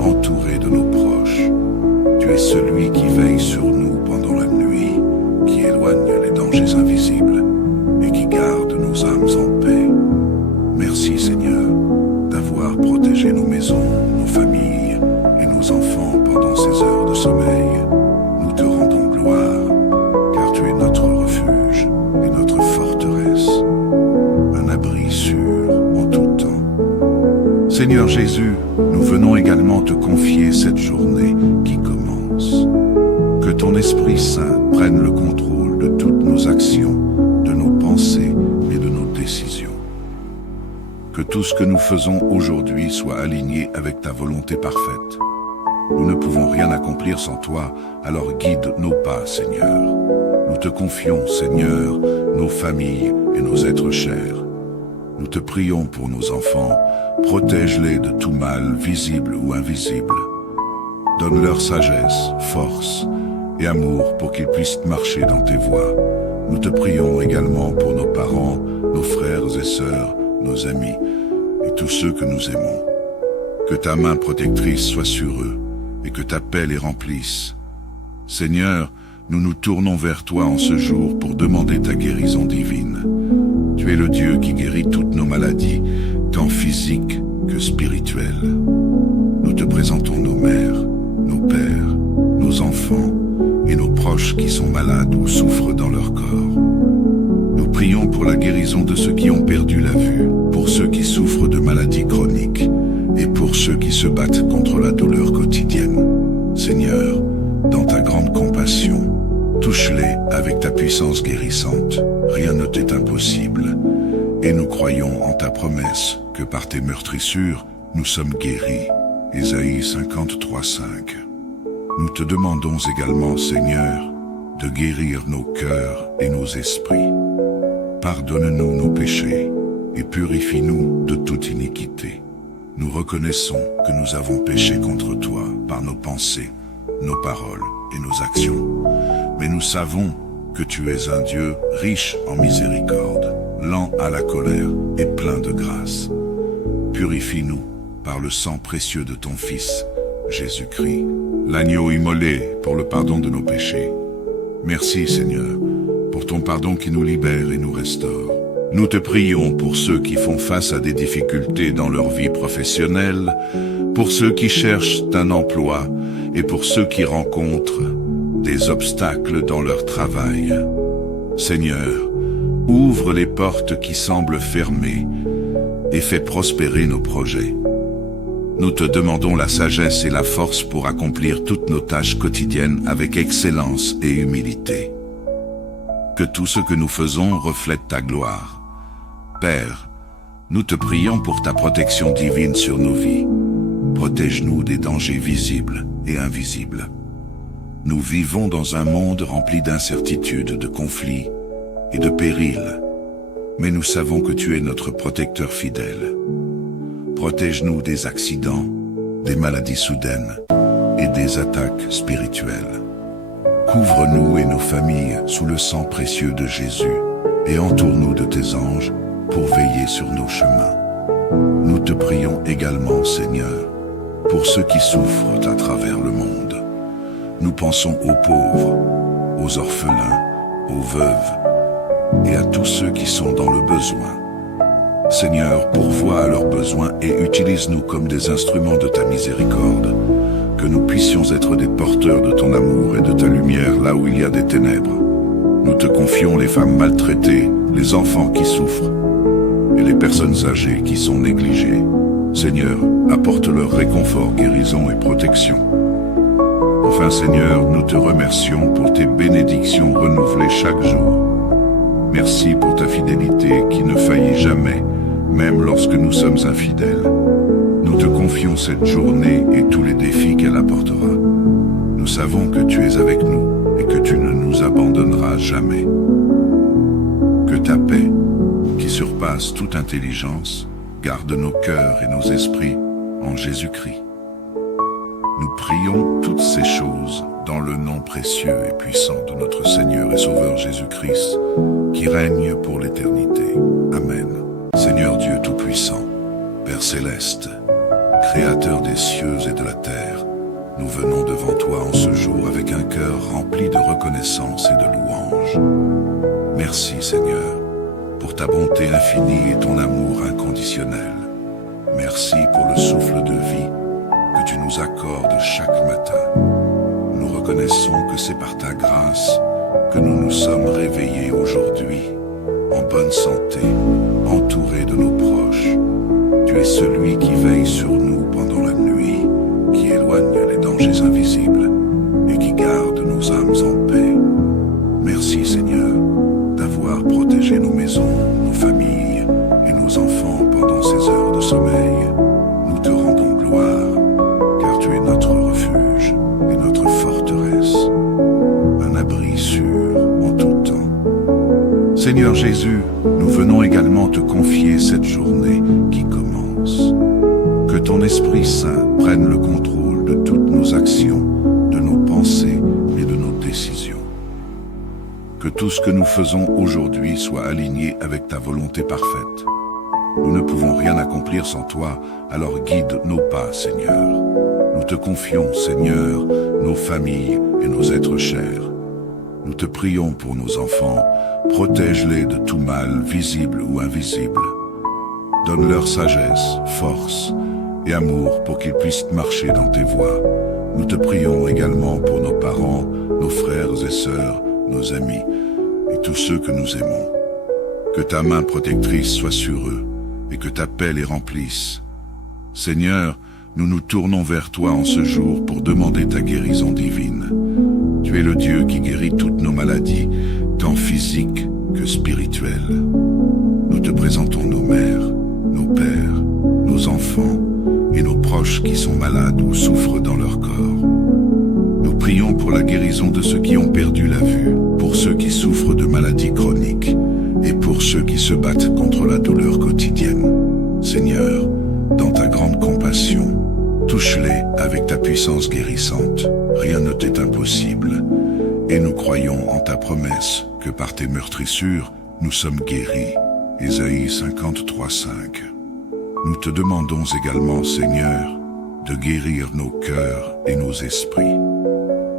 entourés de nos proches. Tu es celui qui veille sur nous pendant la nuit, qui éloigne les dangers invisibles et qui garde nos âmes en paix. Merci Seigneur d'avoir protégé nos maisons, nos familles et nos enfants pendant ces heures de sommeil. Nous te rendons gloire, car tu es notre refuge et notre forteresse, un abri sûr en tout temps. Seigneur Jésus, nous venons également te confier cette journée qui commence. Que ton Esprit Saint prenne le contrôle de toutes nos actions, de nos pensées et de nos décisions. Que tout ce que nous faisons aujourd'hui soit aligné avec ta volonté parfaite. Nous ne pouvons rien accomplir sans toi, alors guide nos pas, Seigneur. Nous te confions, Seigneur, nos familles et nos êtres chers. Nous te prions pour nos enfants, protège-les de tout mal, visible ou invisible. Donne-leur sagesse, force et amour pour qu'ils puissent marcher dans tes voies. Nous te prions également pour nos parents, nos frères et sœurs, nos amis et tous ceux que nous aimons. Que ta main protectrice soit sur eux et que ta paix les remplisse. Seigneur, nous nous tournons vers toi en ce jour pour demander ta guérison divine. Tu es le Dieu qui guérit toutes nos maladies, tant physiques que spirituelles. Nous te présentons nos mères, nos pères, nos enfants et nos proches qui sont malades ou souffrent dans leur corps. Nous prions pour la guérison de ceux qui ont perdu la vue, pour ceux qui souffrent de maladies chroniques et pour ceux qui se battent contre la douleur quotidienne. Seigneur, dans ta grande compassion, touche-les avec ta puissance guérissante. Rien ne t'est impossible. Et nous croyons en ta promesse que par tes meurtrissures, nous sommes guéris Ésaïe 53:5. Nous te demandons également, Seigneur, de guérir nos cœurs et nos esprits. Pardonne-nous nos péchés et purifie-nous de toute iniquité. Nous reconnaissons que nous avons péché contre toi par nos pensées, nos paroles et nos actions. Mais nous savons que tu es un Dieu riche en miséricorde, lent à la colère et plein de grâce. Purifie-nous par le sang précieux de ton Fils, Jésus-Christ, l'agneau immolé pour le pardon de nos péchés. Merci Seigneur, pour ton pardon qui nous libère et nous restaure. Nous te prions pour ceux qui font face à des difficultés dans leur vie professionnelle, pour ceux qui cherchent un emploi et pour ceux qui rencontrent des obstacles dans leur travail. Seigneur, ouvre les portes qui semblent fermées et fais prospérer nos projets. Nous te demandons la sagesse et la force pour accomplir toutes nos tâches quotidiennes avec excellence et humilité. Que tout ce que nous faisons reflète ta gloire. Père, nous te prions pour ta protection divine sur nos vies. Protège-nous des dangers visibles et invisibles. Nous vivons dans un monde rempli d'incertitudes, de conflits et de périls. Mais nous savons que tu es notre protecteur fidèle. Protège-nous des accidents, des maladies soudaines et des attaques spirituelles. Couvre-nous et nos familles sous le sang précieux de Jésus et entoure-nous de tes anges pour veiller sur nos chemins. Nous te prions également, Seigneur, pour ceux qui souffrent à travers le monde. Nous pensons aux pauvres, aux orphelins, aux veuves et à tous ceux qui sont dans le besoin. Seigneur, pourvois à leurs besoins et utilise-nous comme des instruments de ta miséricorde, que nous puissions être des porteurs de ton amour et de ta lumière là où il y a des ténèbres. Nous te confions les femmes maltraitées, les enfants qui souffrent et les personnes âgées qui sont négligées. Seigneur, apporte leur réconfort, guérison et protection. Enfin Seigneur, nous te remercions pour tes bénédictions renouvelées chaque jour. Merci pour ta fidélité qui ne faillit jamais, même lorsque nous sommes infidèles. Nous te confions cette journée et tous les défis qu'elle apportera. Nous savons que tu es avec nous et que tu ne nous abandonneras jamais. Que ta paix, qui surpasse toute intelligence, garde nos cœurs et nos esprits en Jésus-Christ. Nous prions toutes ces choses dans le nom précieux et puissant de notre Seigneur et Sauveur Jésus-Christ, qui règne pour l'éternité. Amen. Seigneur Dieu Tout-Puissant, Père Céleste, Créateur des cieux et de la terre, nous venons devant toi en ce jour avec un cœur rempli de reconnaissance et de louange. Merci Seigneur, pour ta bonté infinie et ton amour inconditionnel. Merci pour le souffle de vie que tu nous accordes chaque matin. Nous reconnaissons que c'est par ta grâce que nous nous sommes réveillés aujourd'hui, en bonne santé, entourés de nos proches. Tu es celui qui veille sur nous pendant la nuit, qui éloigne les dangers invisibles et qui garde nos âmes en paix. Merci Seigneur d'avoir protégé nos maisons, nos familles et nos enfants pendant ces heures de sommeil. Nous te rendons gloire, car tu es notre refuge et notre forteresse, un abri sûr en tout temps. Seigneur Jésus, nous venons également te confier cette journée qui commence. Que ton Esprit Saint prenne le contrôle de toutes nos actions, de nos pensées et de nos décisions. Que tout ce que nous faisons aujourd'hui soit aligné avec ta volonté parfaite. Nous ne pouvons rien accomplir sans toi, alors guide nos pas, Seigneur. Nous te confions, Seigneur, nos familles et nos êtres chers. Nous te prions pour nos enfants, protège-les de tout mal, visible ou invisible. Donne-leur sagesse, force et amour pour qu'ils puissent marcher dans tes voies. Nous te prions également pour nos parents, nos frères et sœurs, nos amis et tous ceux que nous aimons. Que ta main protectrice soit sur eux et que ta paix les remplisse. Seigneur, nous nous tournons vers toi en ce jour pour demander ta guérison divine. Tu es le Dieu qui guérit toutes nos maladies, tant physiques que spirituelles. Nous te présentons nos mères, nos pères, nos enfants et nos proches qui sont malades puissance guérissante, rien ne t'est impossible, et nous croyons en ta promesse que par tes meurtrissures, nous sommes guéris. Ésaïe 53:5. Nous te demandons également, Seigneur, de guérir nos cœurs et nos esprits.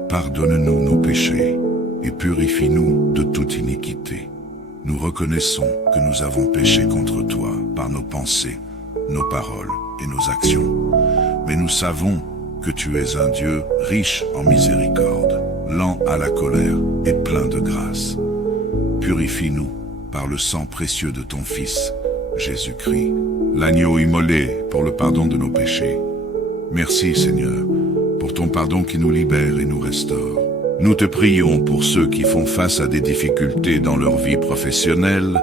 Pardonne-nous nos péchés et purifie-nous de toute iniquité. Nous reconnaissons que nous avons péché contre toi par nos pensées, nos paroles et nos actions. Mais nous savons que tu es un Dieu riche en miséricorde, lent à la colère et plein de grâce. Purifie-nous par le sang précieux de ton Fils, Jésus-Christ, l'agneau immolé pour le pardon de nos péchés. Merci Seigneur, pour ton pardon qui nous libère et nous restaure. Nous te prions pour ceux qui font face à des difficultés dans leur vie professionnelle,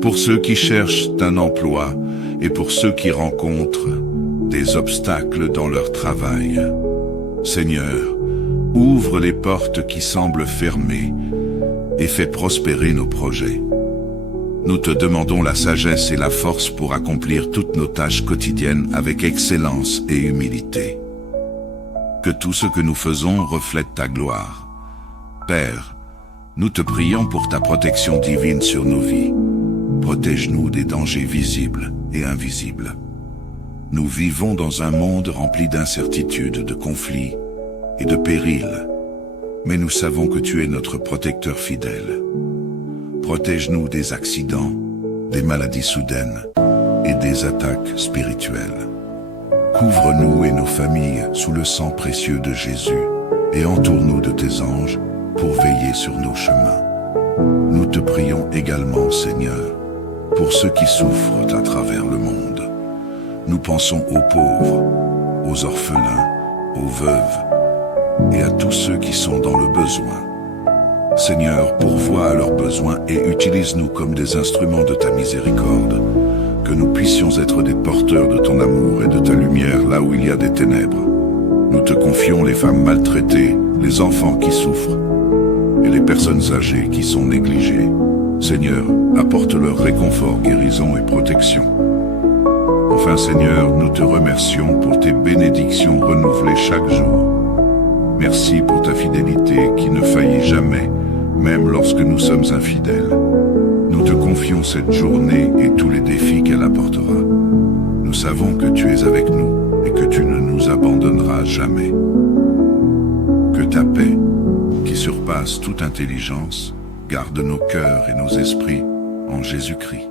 pour ceux qui cherchent un emploi et pour ceux qui rencontrent des obstacles dans leur travail. Seigneur, ouvre les portes qui semblent fermées et fais prospérer nos projets. Nous te demandons la sagesse et la force pour accomplir toutes nos tâches quotidiennes avec excellence et humilité. Que tout ce que nous faisons reflète ta gloire. Père, nous te prions pour ta protection divine sur nos vies. Protège-nous des dangers visibles et invisibles. Nous vivons dans un monde rempli d'incertitudes, de conflits et de périls. Mais nous savons que tu es notre protecteur fidèle. Protège-nous des accidents, des maladies soudaines et des attaques spirituelles. Couvre-nous et nos familles sous le sang précieux de Jésus et entoure-nous de tes anges pour veiller sur nos chemins. Nous te prions également, Seigneur, pour ceux qui souffrent à travers le monde. Nous pensons aux pauvres, aux orphelins, aux veuves et à tous ceux qui sont dans le besoin. Seigneur, pourvois à leurs besoins et utilise-nous comme des instruments de ta miséricorde, que nous puissions être des porteurs de ton amour et de ta lumière là où il y a des ténèbres. Nous te confions les femmes maltraitées, les enfants qui souffrent et les personnes âgées qui sont négligées. Seigneur, apporte leur réconfort, guérison et protection. Enfin Seigneur, nous te remercions pour tes bénédictions renouvelées chaque jour. Merci pour ta fidélité qui ne faillit jamais, même lorsque nous sommes infidèles. Nous te confions cette journée et tous les défis qu'elle apportera. Nous savons que tu es avec nous et que tu ne nous abandonneras jamais. Que ta paix, qui surpasse toute intelligence, garde nos cœurs et nos esprits en Jésus-Christ.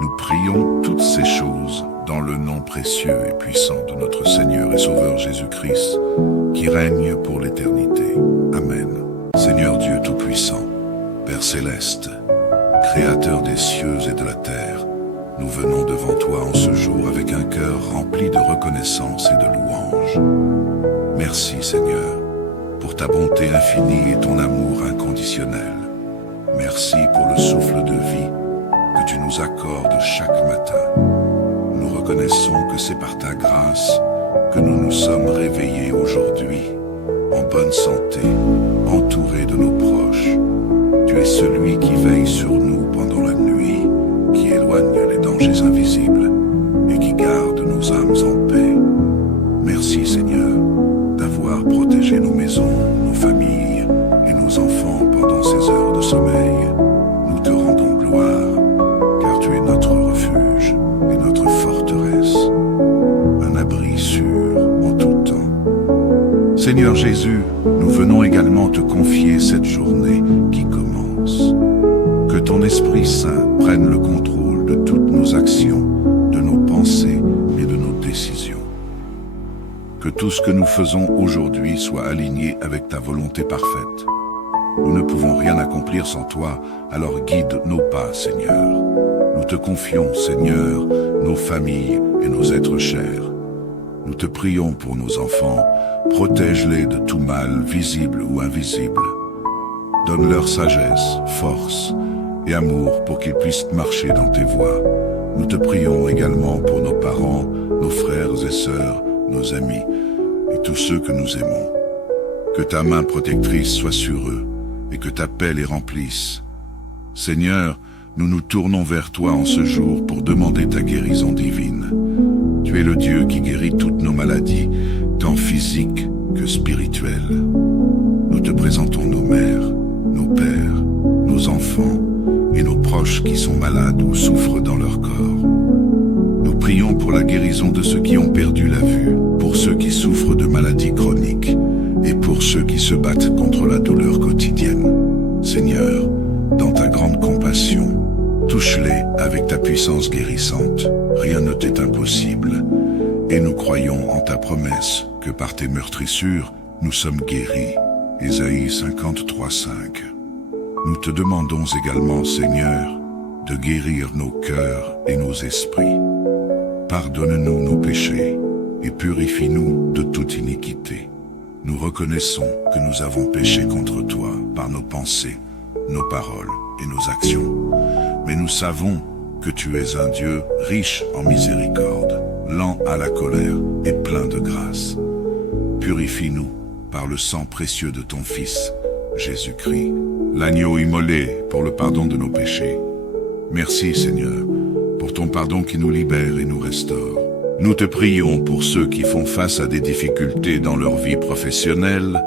Nous prions toutes ces choses dans le nom précieux et puissant de notre Seigneur et Sauveur Jésus-Christ, qui règne pour l'éternité. Amen. Seigneur Dieu Tout-Puissant, Père Céleste, Créateur des cieux et de la terre, nous venons devant toi en ce jour avec un cœur rempli de reconnaissance et de louange. Merci Seigneur, pour ta bonté infinie et ton amour inconditionnel. Merci pour le souffle de vie que tu nous accordes chaque matin. Nous reconnaissons que c'est par ta grâce que nous nous sommes réveillés aujourd'hui, en bonne santé, entourés de nos proches. Tu es celui qui veille sur nous pendant la nuit, qui éloigne les dangers invisibles et qui garde nos âmes en paix. Merci Seigneur d'avoir protégé nos maisons, nos familles et nos enfants pendant ces heures de sommeil. Nous te rendons gloire, car tu es notre refuge et notre forteresse, un abri sûr en tout temps. Seigneur Jésus, nous venons également te confier cette journée qui commence. Que ton Esprit Saint prenne le contrôle de toutes nos actions, de nos pensées et de nos décisions. Que tout ce que nous faisons aujourd'hui soit aligné avec ta volonté parfaite. Nous ne pouvons rien accomplir sans toi, alors guide nos pas, Seigneur. Nous te confions, Seigneur, nos familles et nos êtres chers. Nous te prions pour nos enfants, protège-les de tout mal, visible ou invisible. Donne-leur sagesse, force et amour pour qu'ils puissent marcher dans tes voies. Nous te prions également pour nos parents, nos frères et sœurs, nos amis et tous ceux que nous aimons. Que ta main protectrice soit sur eux et que ta paix les remplisse. Seigneur, nous nous tournons vers toi en ce jour pour demander ta guérison divine. Tu es le Dieu qui guérit toutes nos maladies tant physique que spirituel. Nous te présentons nos mères, nos pères, nos enfants et nos proches qui sont malades ou souffrent dans leur corps. Nous prions pour la guérison de ceux qui ont perdu la vue, pour ceux qui souffrent de maladies chroniques et pour ceux qui se battent contre la douleur quotidienne. Seigneur, dans ta grande compassion, touche-les avec ta puissance guérissante. Rien ne t'est impossible. Et nous croyons en ta promesse que par tes meurtrissures, nous sommes guéris. Ésaïe 53:5. Nous te demandons également, Seigneur, de guérir nos cœurs et nos esprits. Pardonne-nous nos péchés et purifie-nous de toute iniquité. Nous reconnaissons que nous avons péché contre toi par nos pensées, nos paroles et nos actions. Mais nous savons que tu es un Dieu riche en miséricorde, lent à la colère et plein de grâce. Purifie-nous par le sang précieux de ton Fils, Jésus-Christ, l'agneau immolé pour le pardon de nos péchés. Merci Seigneur, pour ton pardon qui nous libère et nous restaure. Nous te prions pour ceux qui font face à des difficultés dans leur vie professionnelle,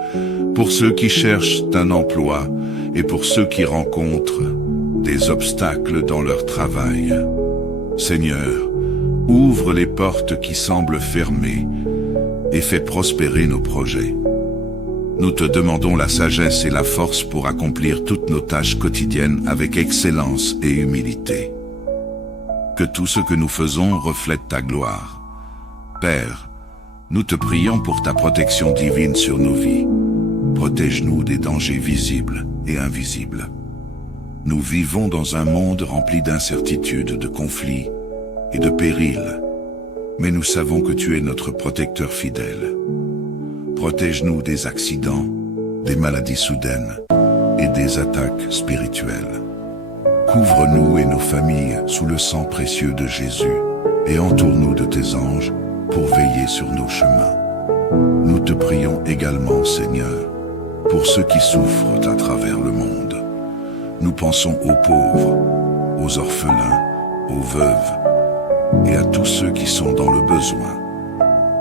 pour ceux qui cherchent un emploi et pour ceux qui rencontrent des obstacles dans leur travail. Seigneur, ouvre les portes qui semblent fermées et fais prospérer nos projets. Nous te demandons la sagesse et la force pour accomplir toutes nos tâches quotidiennes avec excellence et humilité. Que tout ce que nous faisons reflète ta gloire. Père, nous te prions pour ta protection divine sur nos vies. Protège-nous des dangers visibles et invisibles. Nous vivons dans un monde rempli d'incertitudes, de conflits et de périls. Mais nous savons que tu es notre protecteur fidèle. Protège-nous des accidents, des maladies soudaines et des attaques spirituelles. Couvre-nous et nos familles sous le sang précieux de Jésus et entoure-nous de tes anges pour veiller sur nos chemins. Nous te prions également, Seigneur, pour ceux qui souffrent à travers le monde. Nous pensons aux pauvres, aux orphelins, aux veuves et à tous ceux qui sont dans le besoin.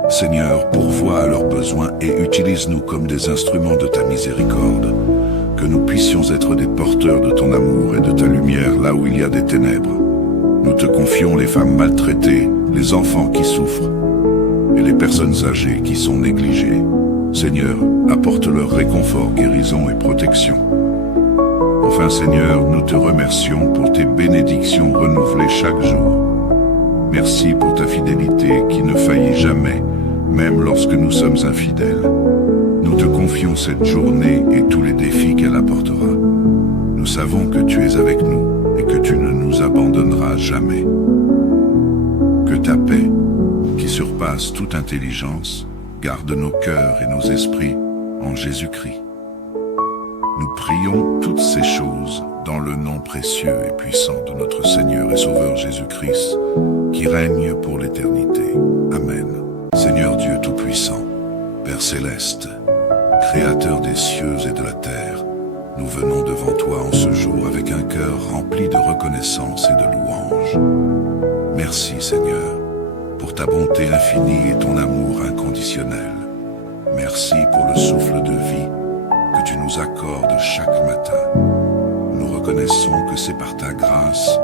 Seigneur, pourvois à leurs besoins et utilise-nous comme des instruments de ta miséricorde, que nous puissions être des porteurs de ton amour et de ta lumière là où il y a des ténèbres. Nous te confions les femmes maltraitées, les enfants qui souffrent et les personnes âgées qui sont négligées. Seigneur, apporte leur réconfort, guérison et protection. Enfin Seigneur, nous te remercions pour tes bénédictions renouvelées chaque jour. Merci pour ta fidélité qui ne faillit jamais, même lorsque nous sommes infidèles. Nous te confions cette journée et tous les défis qu'elle apportera. Nous savons que tu es avec nous et que tu ne nous abandonneras jamais. Que ta paix, qui surpasse toute intelligence, garde nos cœurs et nos esprits en Jésus-Christ. Nous prions toutes ces choses dans le nom précieux et puissant de notre Seigneur et Sauveur Jésus-Christ, qui règne pour l'éternité. Amen. Seigneur Dieu Tout-Puissant, Père Céleste, Créateur des cieux et de la terre, nous venons devant toi en ce jour avec un cœur rempli de reconnaissance et de louange. Merci Seigneur, pour ta bonté infinie et ton amour inconditionnel. Merci pour le souffle de vie que tu nous accordes chaque matin. Nous reconnaissons que c'est par ta grâce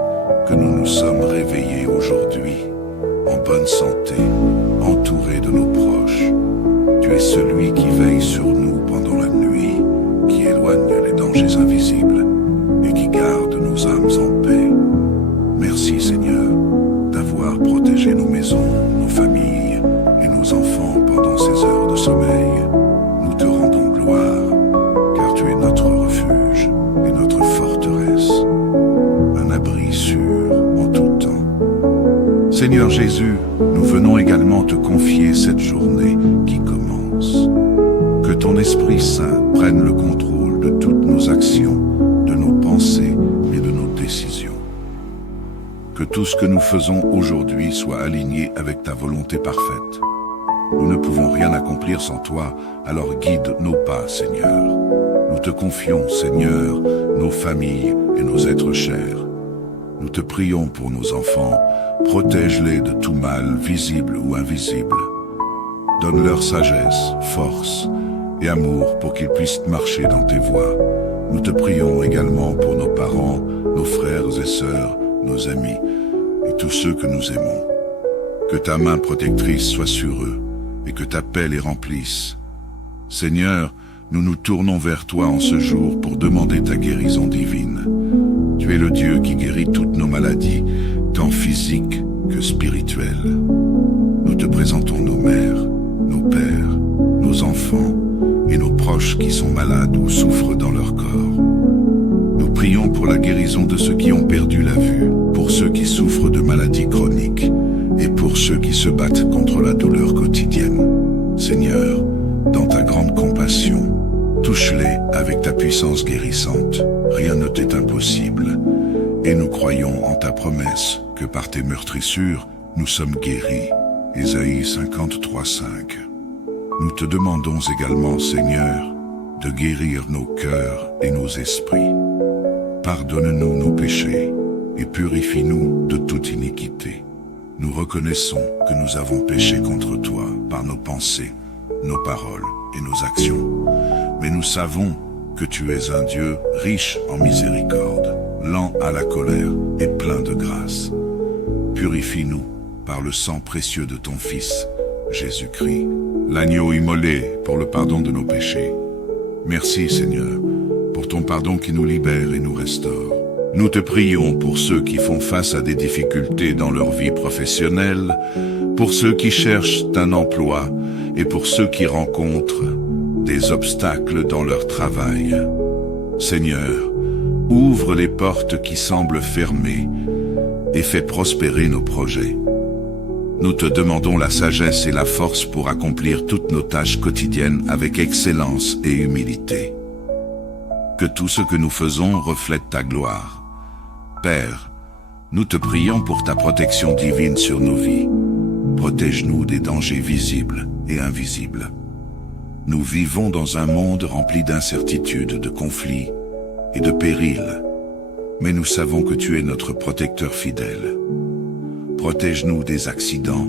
que nous nous sommes réveillés aujourd'hui, en bonne santé, entourés de nos proches. Tu es celui qui veille sur nous pendant la nuit, qui éloigne les dangers invisibles et qui garde nos âmes en paix. Merci Seigneur d'avoir protégé nos maisons, nos familles et nos enfants pendant ces heures de sommeil. Nous te rendons gloire, car tu es notre refuge et notre forteresse, un abri sûr en tout temps. Seigneur Jésus, nous venons également te confier cette journée qui commence. Que ton Esprit Saint prenne le contrôle de toutes nos actions, de nos pensées et de nos décisions. Que tout ce que nous faisons aujourd'hui soit aligné avec ta volonté parfaite. Nous ne pouvons rien accomplir sans toi, alors guide nos pas, Seigneur. Nous te confions, Seigneur, nos familles et nos êtres chers. Nous te prions pour nos enfants, protège-les de tout mal, visible ou invisible. Donne-leur sagesse, force et amour pour qu'ils puissent marcher dans tes voies. Nous te prions également pour nos parents, nos frères et sœurs, nos amis et tous ceux que nous aimons. Que ta main protectrice soit sur eux et que ta paix les remplisse. Seigneur, nous nous tournons vers toi en ce jour pour demander ta guérison divine. Tu es le Dieu qui guérit toutes nos maladies, tant physiques que spirituelles. Nous te présentons nos mères, nos pères, nos enfants et nos proches qui sont malades ou souffrent dans leur corps. Nous prions pour la guérison de ceux qui ont perdu la vue, pour ceux qui souffrent de maladies chroniques et pour ceux qui se battent contre la douleur quotidienne. Seigneur, dans ta grande compassion, touche-les avec ta puissance guérissante. Rien ne t'est impossible. Et nous croyons en ta promesse que par tes meurtrissures, nous sommes guéris. Ésaïe 53:5. Nous te demandons également, Seigneur, de guérir nos cœurs et nos esprits. Pardonne-nous nos péchés et purifie-nous de toute iniquité. Nous reconnaissons que nous avons péché contre toi par nos pensées, nos paroles et nos actions. Mais nous savons que tu es un Dieu riche en miséricorde, lent à la colère et plein de grâce. Purifie-nous par le sang précieux de ton Fils, Jésus-Christ, l'agneau immolé pour le pardon de nos péchés. Merci Seigneur, pour ton pardon qui nous libère et nous restaure. Nous te prions pour ceux qui font face à des difficultés dans leur vie professionnelle, pour ceux qui cherchent un emploi et pour ceux qui rencontrent des obstacles dans leur travail. Seigneur, ouvre les portes qui semblent fermées et fais prospérer nos projets. Nous te demandons la sagesse et la force pour accomplir toutes nos tâches quotidiennes avec excellence et humilité. Que tout ce que nous faisons reflète ta gloire. Père, nous te prions pour ta protection divine sur nos vies. Protège-nous des dangers visibles et invisibles. Nous vivons dans un monde rempli d'incertitudes, de conflits et de périls. Mais nous savons que tu es notre protecteur fidèle. Protège-nous des accidents,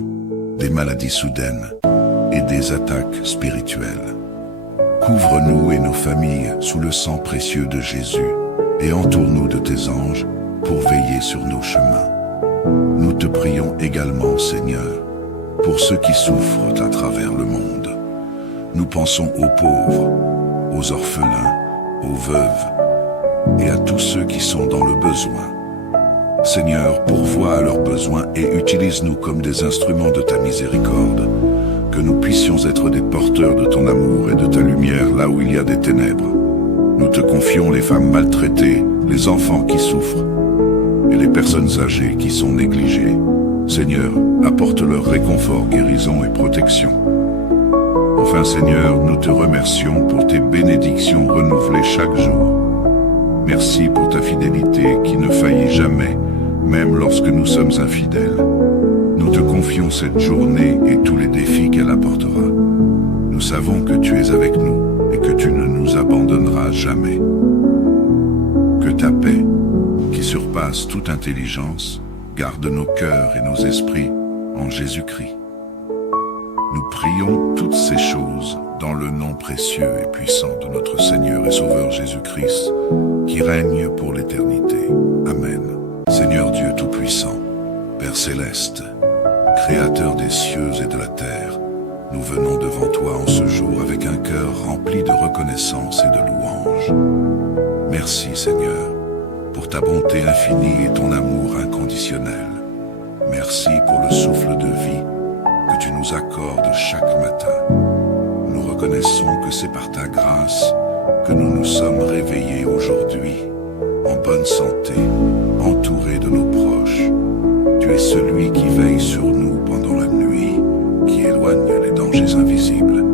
des maladies soudaines et des attaques spirituelles. Couvre-nous et nos familles sous le sang précieux de Jésus et entoure-nous de tes anges pour veiller sur nos chemins. Nous te prions également, Seigneur, pour ceux qui souffrent à travers le monde. Nous pensons aux pauvres, aux orphelins, aux veuves et à tous ceux qui sont dans le besoin. Seigneur, pourvois à leurs besoins et utilise-nous comme des instruments de ta miséricorde, que nous puissions être des porteurs de ton amour et de ta lumière là où il y a des ténèbres. Nous te confions les femmes maltraitées, les enfants qui souffrent et les personnes âgées qui sont négligées. Seigneur, apporte leur réconfort, guérison et protection. Enfin Seigneur, nous te remercions pour tes bénédictions renouvelées chaque jour. Merci pour ta fidélité qui ne faillit jamais, même lorsque nous sommes infidèles. Nous te confions cette journée et tous les défis qu'elle apportera. Nous savons que tu es avec nous et que tu ne nous abandonneras jamais. Que ta paix, qui surpasse toute intelligence, garde nos cœurs et nos esprits en Jésus-Christ. Nous prions toutes ces choses dans le nom précieux et puissant de notre Seigneur et Sauveur Jésus-Christ, qui règne pour l'éternité. Amen. Seigneur Dieu Tout-Puissant, Père Céleste, Créateur des cieux et de la terre, nous venons devant toi en ce jour avec un cœur rempli de reconnaissance et de louange. Merci Seigneur, pour ta bonté infinie et ton amour inconditionnel. Merci pour le souffle de vie que tu nous accordes chaque matin. Nous reconnaissons que c'est par ta grâce que nous nous sommes réveillés aujourd'hui, en bonne santé, entourés de nos proches. Tu es celui qui veille sur nous pendant la nuit, qui éloigne les dangers invisibles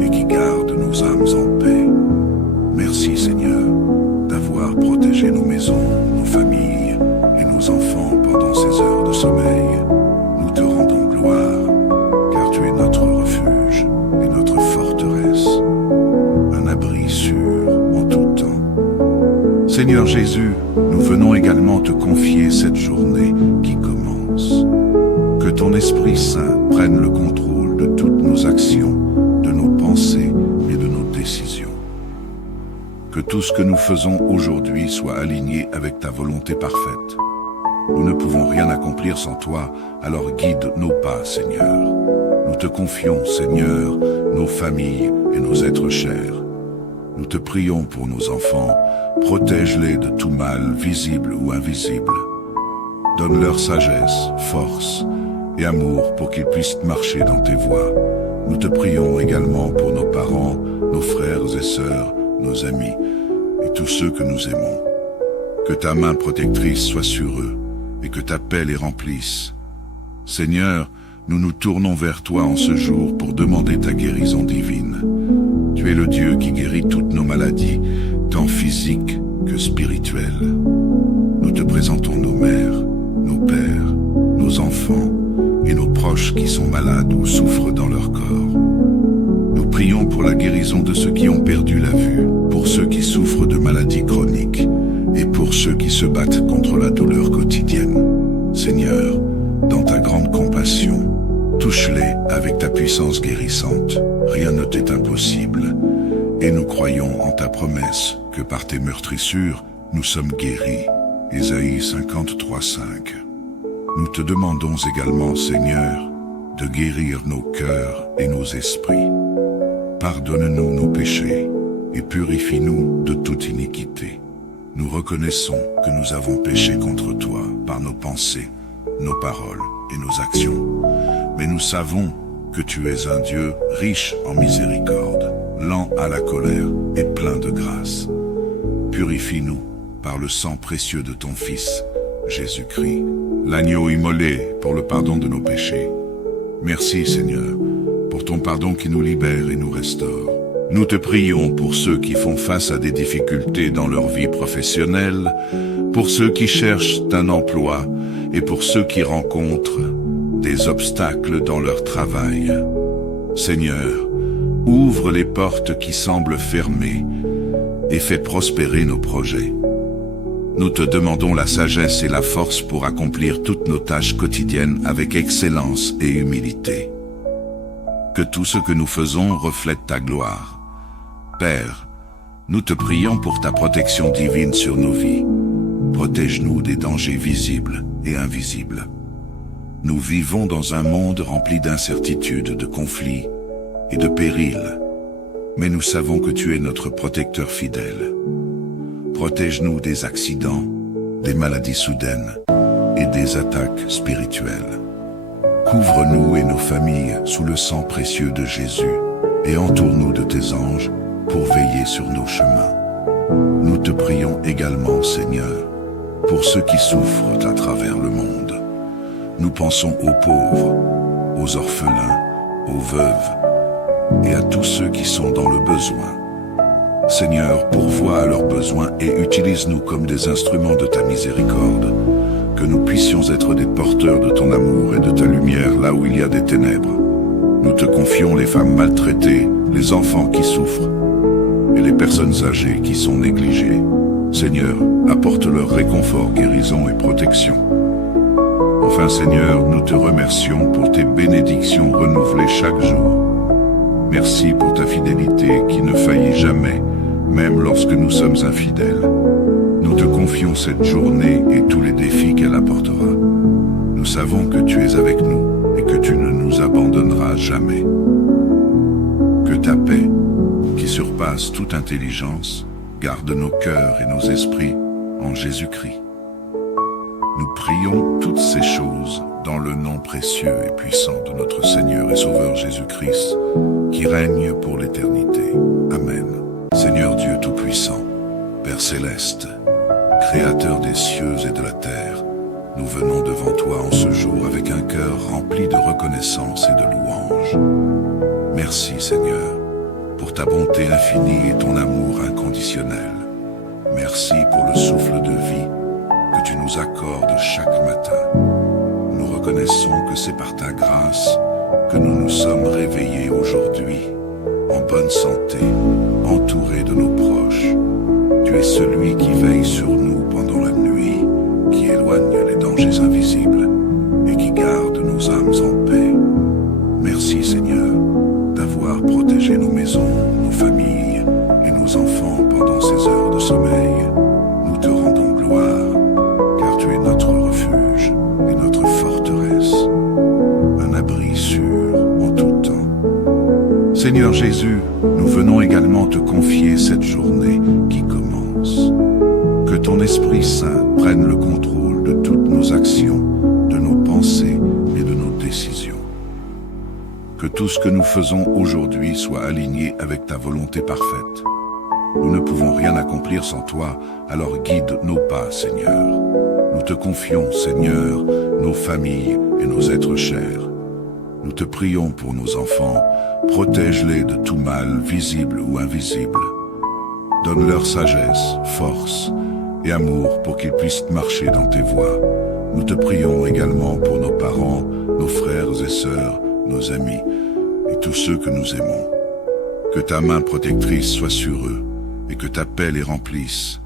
et qui garde nos âmes en paix. Merci Seigneur d'avoir protégé nos maisons, nos familles et nos enfants pendant ces heures de sommeil. Nous te rendons gloire, car tu es notre refuge et notre forteresse, un abri sûr en tout temps. Seigneur Jésus, nous venons également te confier cette journée qui commence. Que ton Esprit Saint prenne le contrôle de toutes nos actions, de nos pensées et de nos décisions. Que tout ce que nous faisons aujourd'hui soit aligné avec ta volonté parfaite. Nous ne pouvons rien accomplir sans toi, alors guide nos pas, Seigneur. Nous te confions, Seigneur, nos familles et nos êtres chers. Nous te prions pour nos enfants, protège-les de tout mal, visible ou invisible. Donne-leur sagesse, force et amour pour qu'ils puissent marcher dans tes voies. Nous te prions également pour nos parents, nos frères et sœurs, nos amis et tous ceux que nous aimons. Que ta main protectrice soit sur eux et que ta paix les remplisse. Seigneur, nous nous tournons vers toi en ce jour pour demander ta guérison divine. Tu es le Dieu qui guérit toutes nos maladies, tant physiques que spirituelles. Nous te présentons nos mères, nos pères, nos enfants et nos proches qui sont malades ou souffrent dans leur corps. Nous prions pour la guérison de ceux qui ont perdu la vue, pour ceux qui souffrent de maladies chroniques et pour ceux qui se battent contre la douleur quotidienne. Seigneur, dans ta grande compassion, touche-les avec ta puissance guérissante. Rien ne t'est impossible. Et nous croyons en ta promesse que par tes meurtrissures, nous sommes guéris. Ésaïe 53:5. Nous te demandons également, Seigneur, de guérir nos cœurs et nos esprits. Pardonne-nous nos péchés et purifie-nous de toute iniquité. Nous reconnaissons que nous avons péché contre toi par nos pensées, nos paroles et nos actions. Mais nous savons que tu es un Dieu riche en miséricorde, lent à la colère et plein de grâce. Purifie-nous par le sang précieux de ton Fils, Jésus-Christ, l'agneau immolé pour le pardon de nos péchés. Merci Seigneur, pour ton pardon qui nous libère et nous restaure. Nous te prions pour ceux qui font face à des difficultés dans leur vie professionnelle, pour ceux qui cherchent un emploi et pour ceux qui rencontrent des obstacles dans leur travail. Seigneur, ouvre les portes qui semblent fermées et fais prospérer nos projets. Nous te demandons la sagesse et la force pour accomplir toutes nos tâches quotidiennes avec excellence et humilité. Que tout ce que nous faisons reflète ta gloire. Père, nous te prions pour ta protection divine sur nos vies. Protège-nous des dangers visibles et invisibles. Nous vivons dans un monde rempli d'incertitudes, de conflits et de périls. Mais nous savons que tu es notre protecteur fidèle. Protège-nous des accidents, des maladies soudaines et des attaques spirituelles. Couvre-nous et nos familles sous le sang précieux de Jésus et entoure-nous de tes anges pour veiller sur nos chemins. Nous te prions également, Seigneur, pour ceux qui souffrent à travers le monde. Nous pensons aux pauvres, aux orphelins, aux veuves et à tous ceux qui sont dans le besoin. Seigneur, pourvois à leurs besoins et utilise-nous comme des instruments de ta miséricorde, que nous puissions être des porteurs de ton amour et de ta lumière là où il y a des ténèbres. Nous te confions les femmes maltraitées, les enfants qui souffrent et les personnes âgées qui sont négligées. Seigneur, apporte leur réconfort, guérison et protection. Enfin Seigneur, nous te remercions pour tes bénédictions renouvelées chaque jour. Merci pour ta fidélité qui ne faillit jamais, même lorsque nous sommes infidèles. Nous te confions cette journée et tous les défis qu'elle apportera. Nous savons que tu es avec nous et que tu ne nous abandonneras jamais. Que ta paix, qui surpasse toute intelligence, garde nos cœurs et nos esprits en Jésus-Christ. Nous prions toutes ces choses dans le nom précieux et puissant de notre Seigneur et Sauveur Jésus-Christ, qui règne pour l'éternité. Amen. Seigneur Dieu Tout-Puissant, Père Céleste, Créateur des cieux et de la terre, nous venons devant toi en ce jour avec un cœur rempli de reconnaissance et de louange. Merci Seigneur, pour ta bonté infinie et ton amour inconditionnel. Merci pour le souffle de vie que tu nous accordes chaque matin. Nous reconnaissons que c'est par ta grâce que nous nous sommes réveillés aujourd'hui, en bonne santé, entourés de nos proches. Tu es celui qui veille sur nous pendant la nuit, qui éloigne les dangers invisibles et qui garde nos âmes en paix. Merci Seigneur, Seigneur Jésus, nous venons également te confier cette journée qui commence. Que ton Esprit Saint prenne le contrôle de toutes nos actions, de nos pensées et de nos décisions. Que tout ce que nous faisons aujourd'hui soit aligné avec ta volonté parfaite. Nous ne pouvons rien accomplir sans toi, alors guide nos pas, Seigneur. Nous te confions, Seigneur, nos familles et nos êtres chers. Nous te prions pour nos enfants, protège-les de tout mal, visible ou invisible. Donne-leur sagesse, force et amour pour qu'ils puissent marcher dans tes voies. Nous te prions également pour nos parents, nos frères et sœurs, nos amis et tous ceux que nous aimons. Que ta main protectrice soit sur eux et que ta paix les remplisse.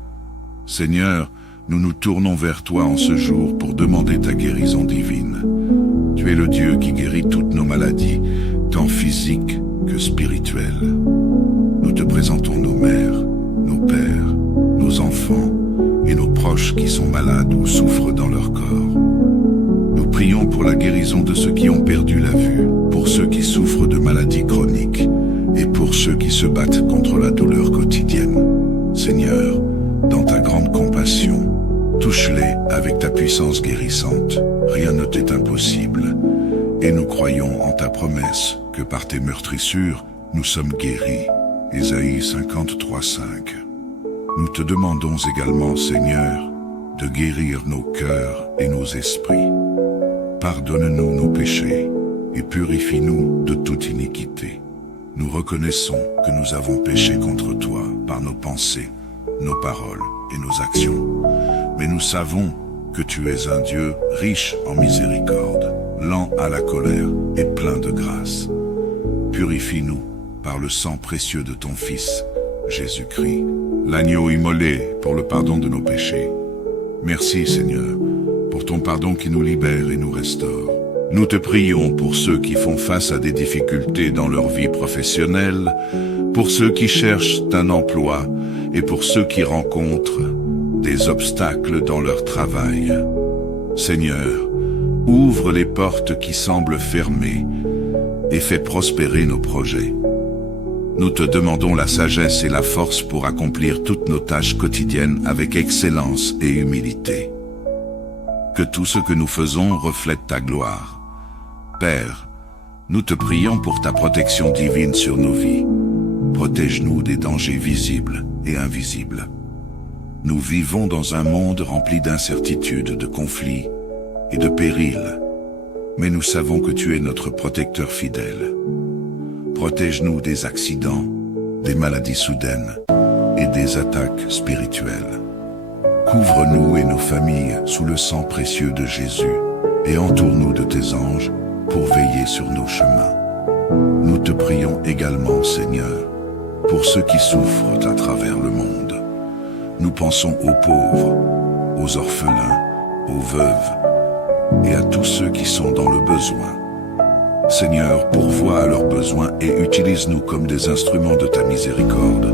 Seigneur, nous nous tournons vers toi en ce jour pour demander ta guérison divine. Tu es le Dieu qui guérit toutes nos maladies, tant physiques que spirituelles. Nous te présentons nos mères, nos pères, nos enfants et nos proches qui sont malades ou souffrent dans leur corps. Nous prions pour la guérison de ceux qui ont perdu la vue, pour ceux qui souffrent de maladies chroniques et pour ceux qui se battent contre la douleur quotidienne. Seigneur, dans ta grande compassion, touche-les avec ta puissance guérissante. Rien ne t'est impossible. Et nous croyons en ta promesse que par tes meurtrissures, nous sommes guéris. Ésaïe 53:5. Nous te demandons également, Seigneur, de guérir nos cœurs et nos esprits. Pardonne-nous nos péchés et purifie-nous de toute iniquité. Nous reconnaissons que nous avons péché contre toi par nos pensées, nos paroles et nos actions. Mais nous savons que tu es un Dieu riche en miséricorde, lent à la colère et plein de grâce. Purifie-nous par le sang précieux de ton Fils, Jésus-Christ, l'agneau immolé pour le pardon de nos péchés. Merci Seigneur, pour ton pardon qui nous libère et nous restaure. Nous te prions pour ceux qui font face à des difficultés dans leur vie professionnelle, pour ceux qui cherchent un emploi et pour ceux qui rencontrent des obstacles dans leur travail. Seigneur, ouvre les portes qui semblent fermées et fais prospérer nos projets. Nous te demandons la sagesse et la force pour accomplir toutes nos tâches quotidiennes avec excellence et humilité. Que tout ce que nous faisons reflète ta gloire. Père, nous te prions pour ta protection divine sur nos vies. Protège-nous des dangers visibles et invisibles. Nous vivons dans un monde rempli d'incertitudes, de conflits et de périls. Mais nous savons que tu es notre protecteur fidèle. Protège-nous des accidents, des maladies soudaines et des attaques spirituelles. Couvre-nous et nos familles sous le sang précieux de Jésus et entoure-nous de tes anges pour veiller sur nos chemins. Nous te prions également, Seigneur, pour ceux qui souffrent à travers le monde. Nous pensons aux pauvres, aux orphelins, aux veuves et à tous ceux qui sont dans le besoin. Seigneur, pourvois à leurs besoins et utilise-nous comme des instruments de ta miséricorde,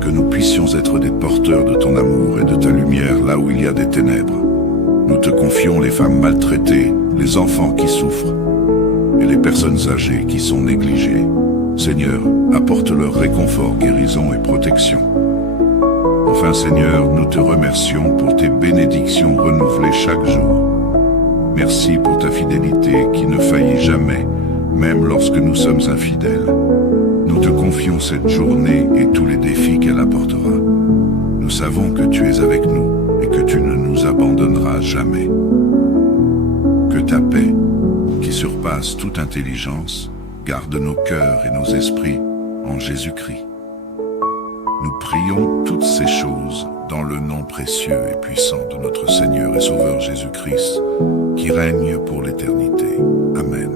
que nous puissions être des porteurs de ton amour et de ta lumière là où il y a des ténèbres. Nous te confions les femmes maltraitées, les enfants qui souffrent et les personnes âgées qui sont négligées. Seigneur, apporte leur réconfort, guérison et protection. Enfin Seigneur, nous te remercions pour tes bénédictions renouvelées chaque jour. Merci pour ta fidélité qui ne faillit jamais, même lorsque nous sommes infidèles. Nous te confions cette journée et tous les défis qu'elle apportera. Nous savons que tu es avec nous et que tu ne nous abandonneras jamais. Que ta paix, qui surpasse toute intelligence, garde nos cœurs et nos esprits en Jésus-Christ. Nous prions toutes ces choses dans le nom précieux et puissant de notre Seigneur et Sauveur Jésus-Christ, qui règne pour l'éternité. Amen.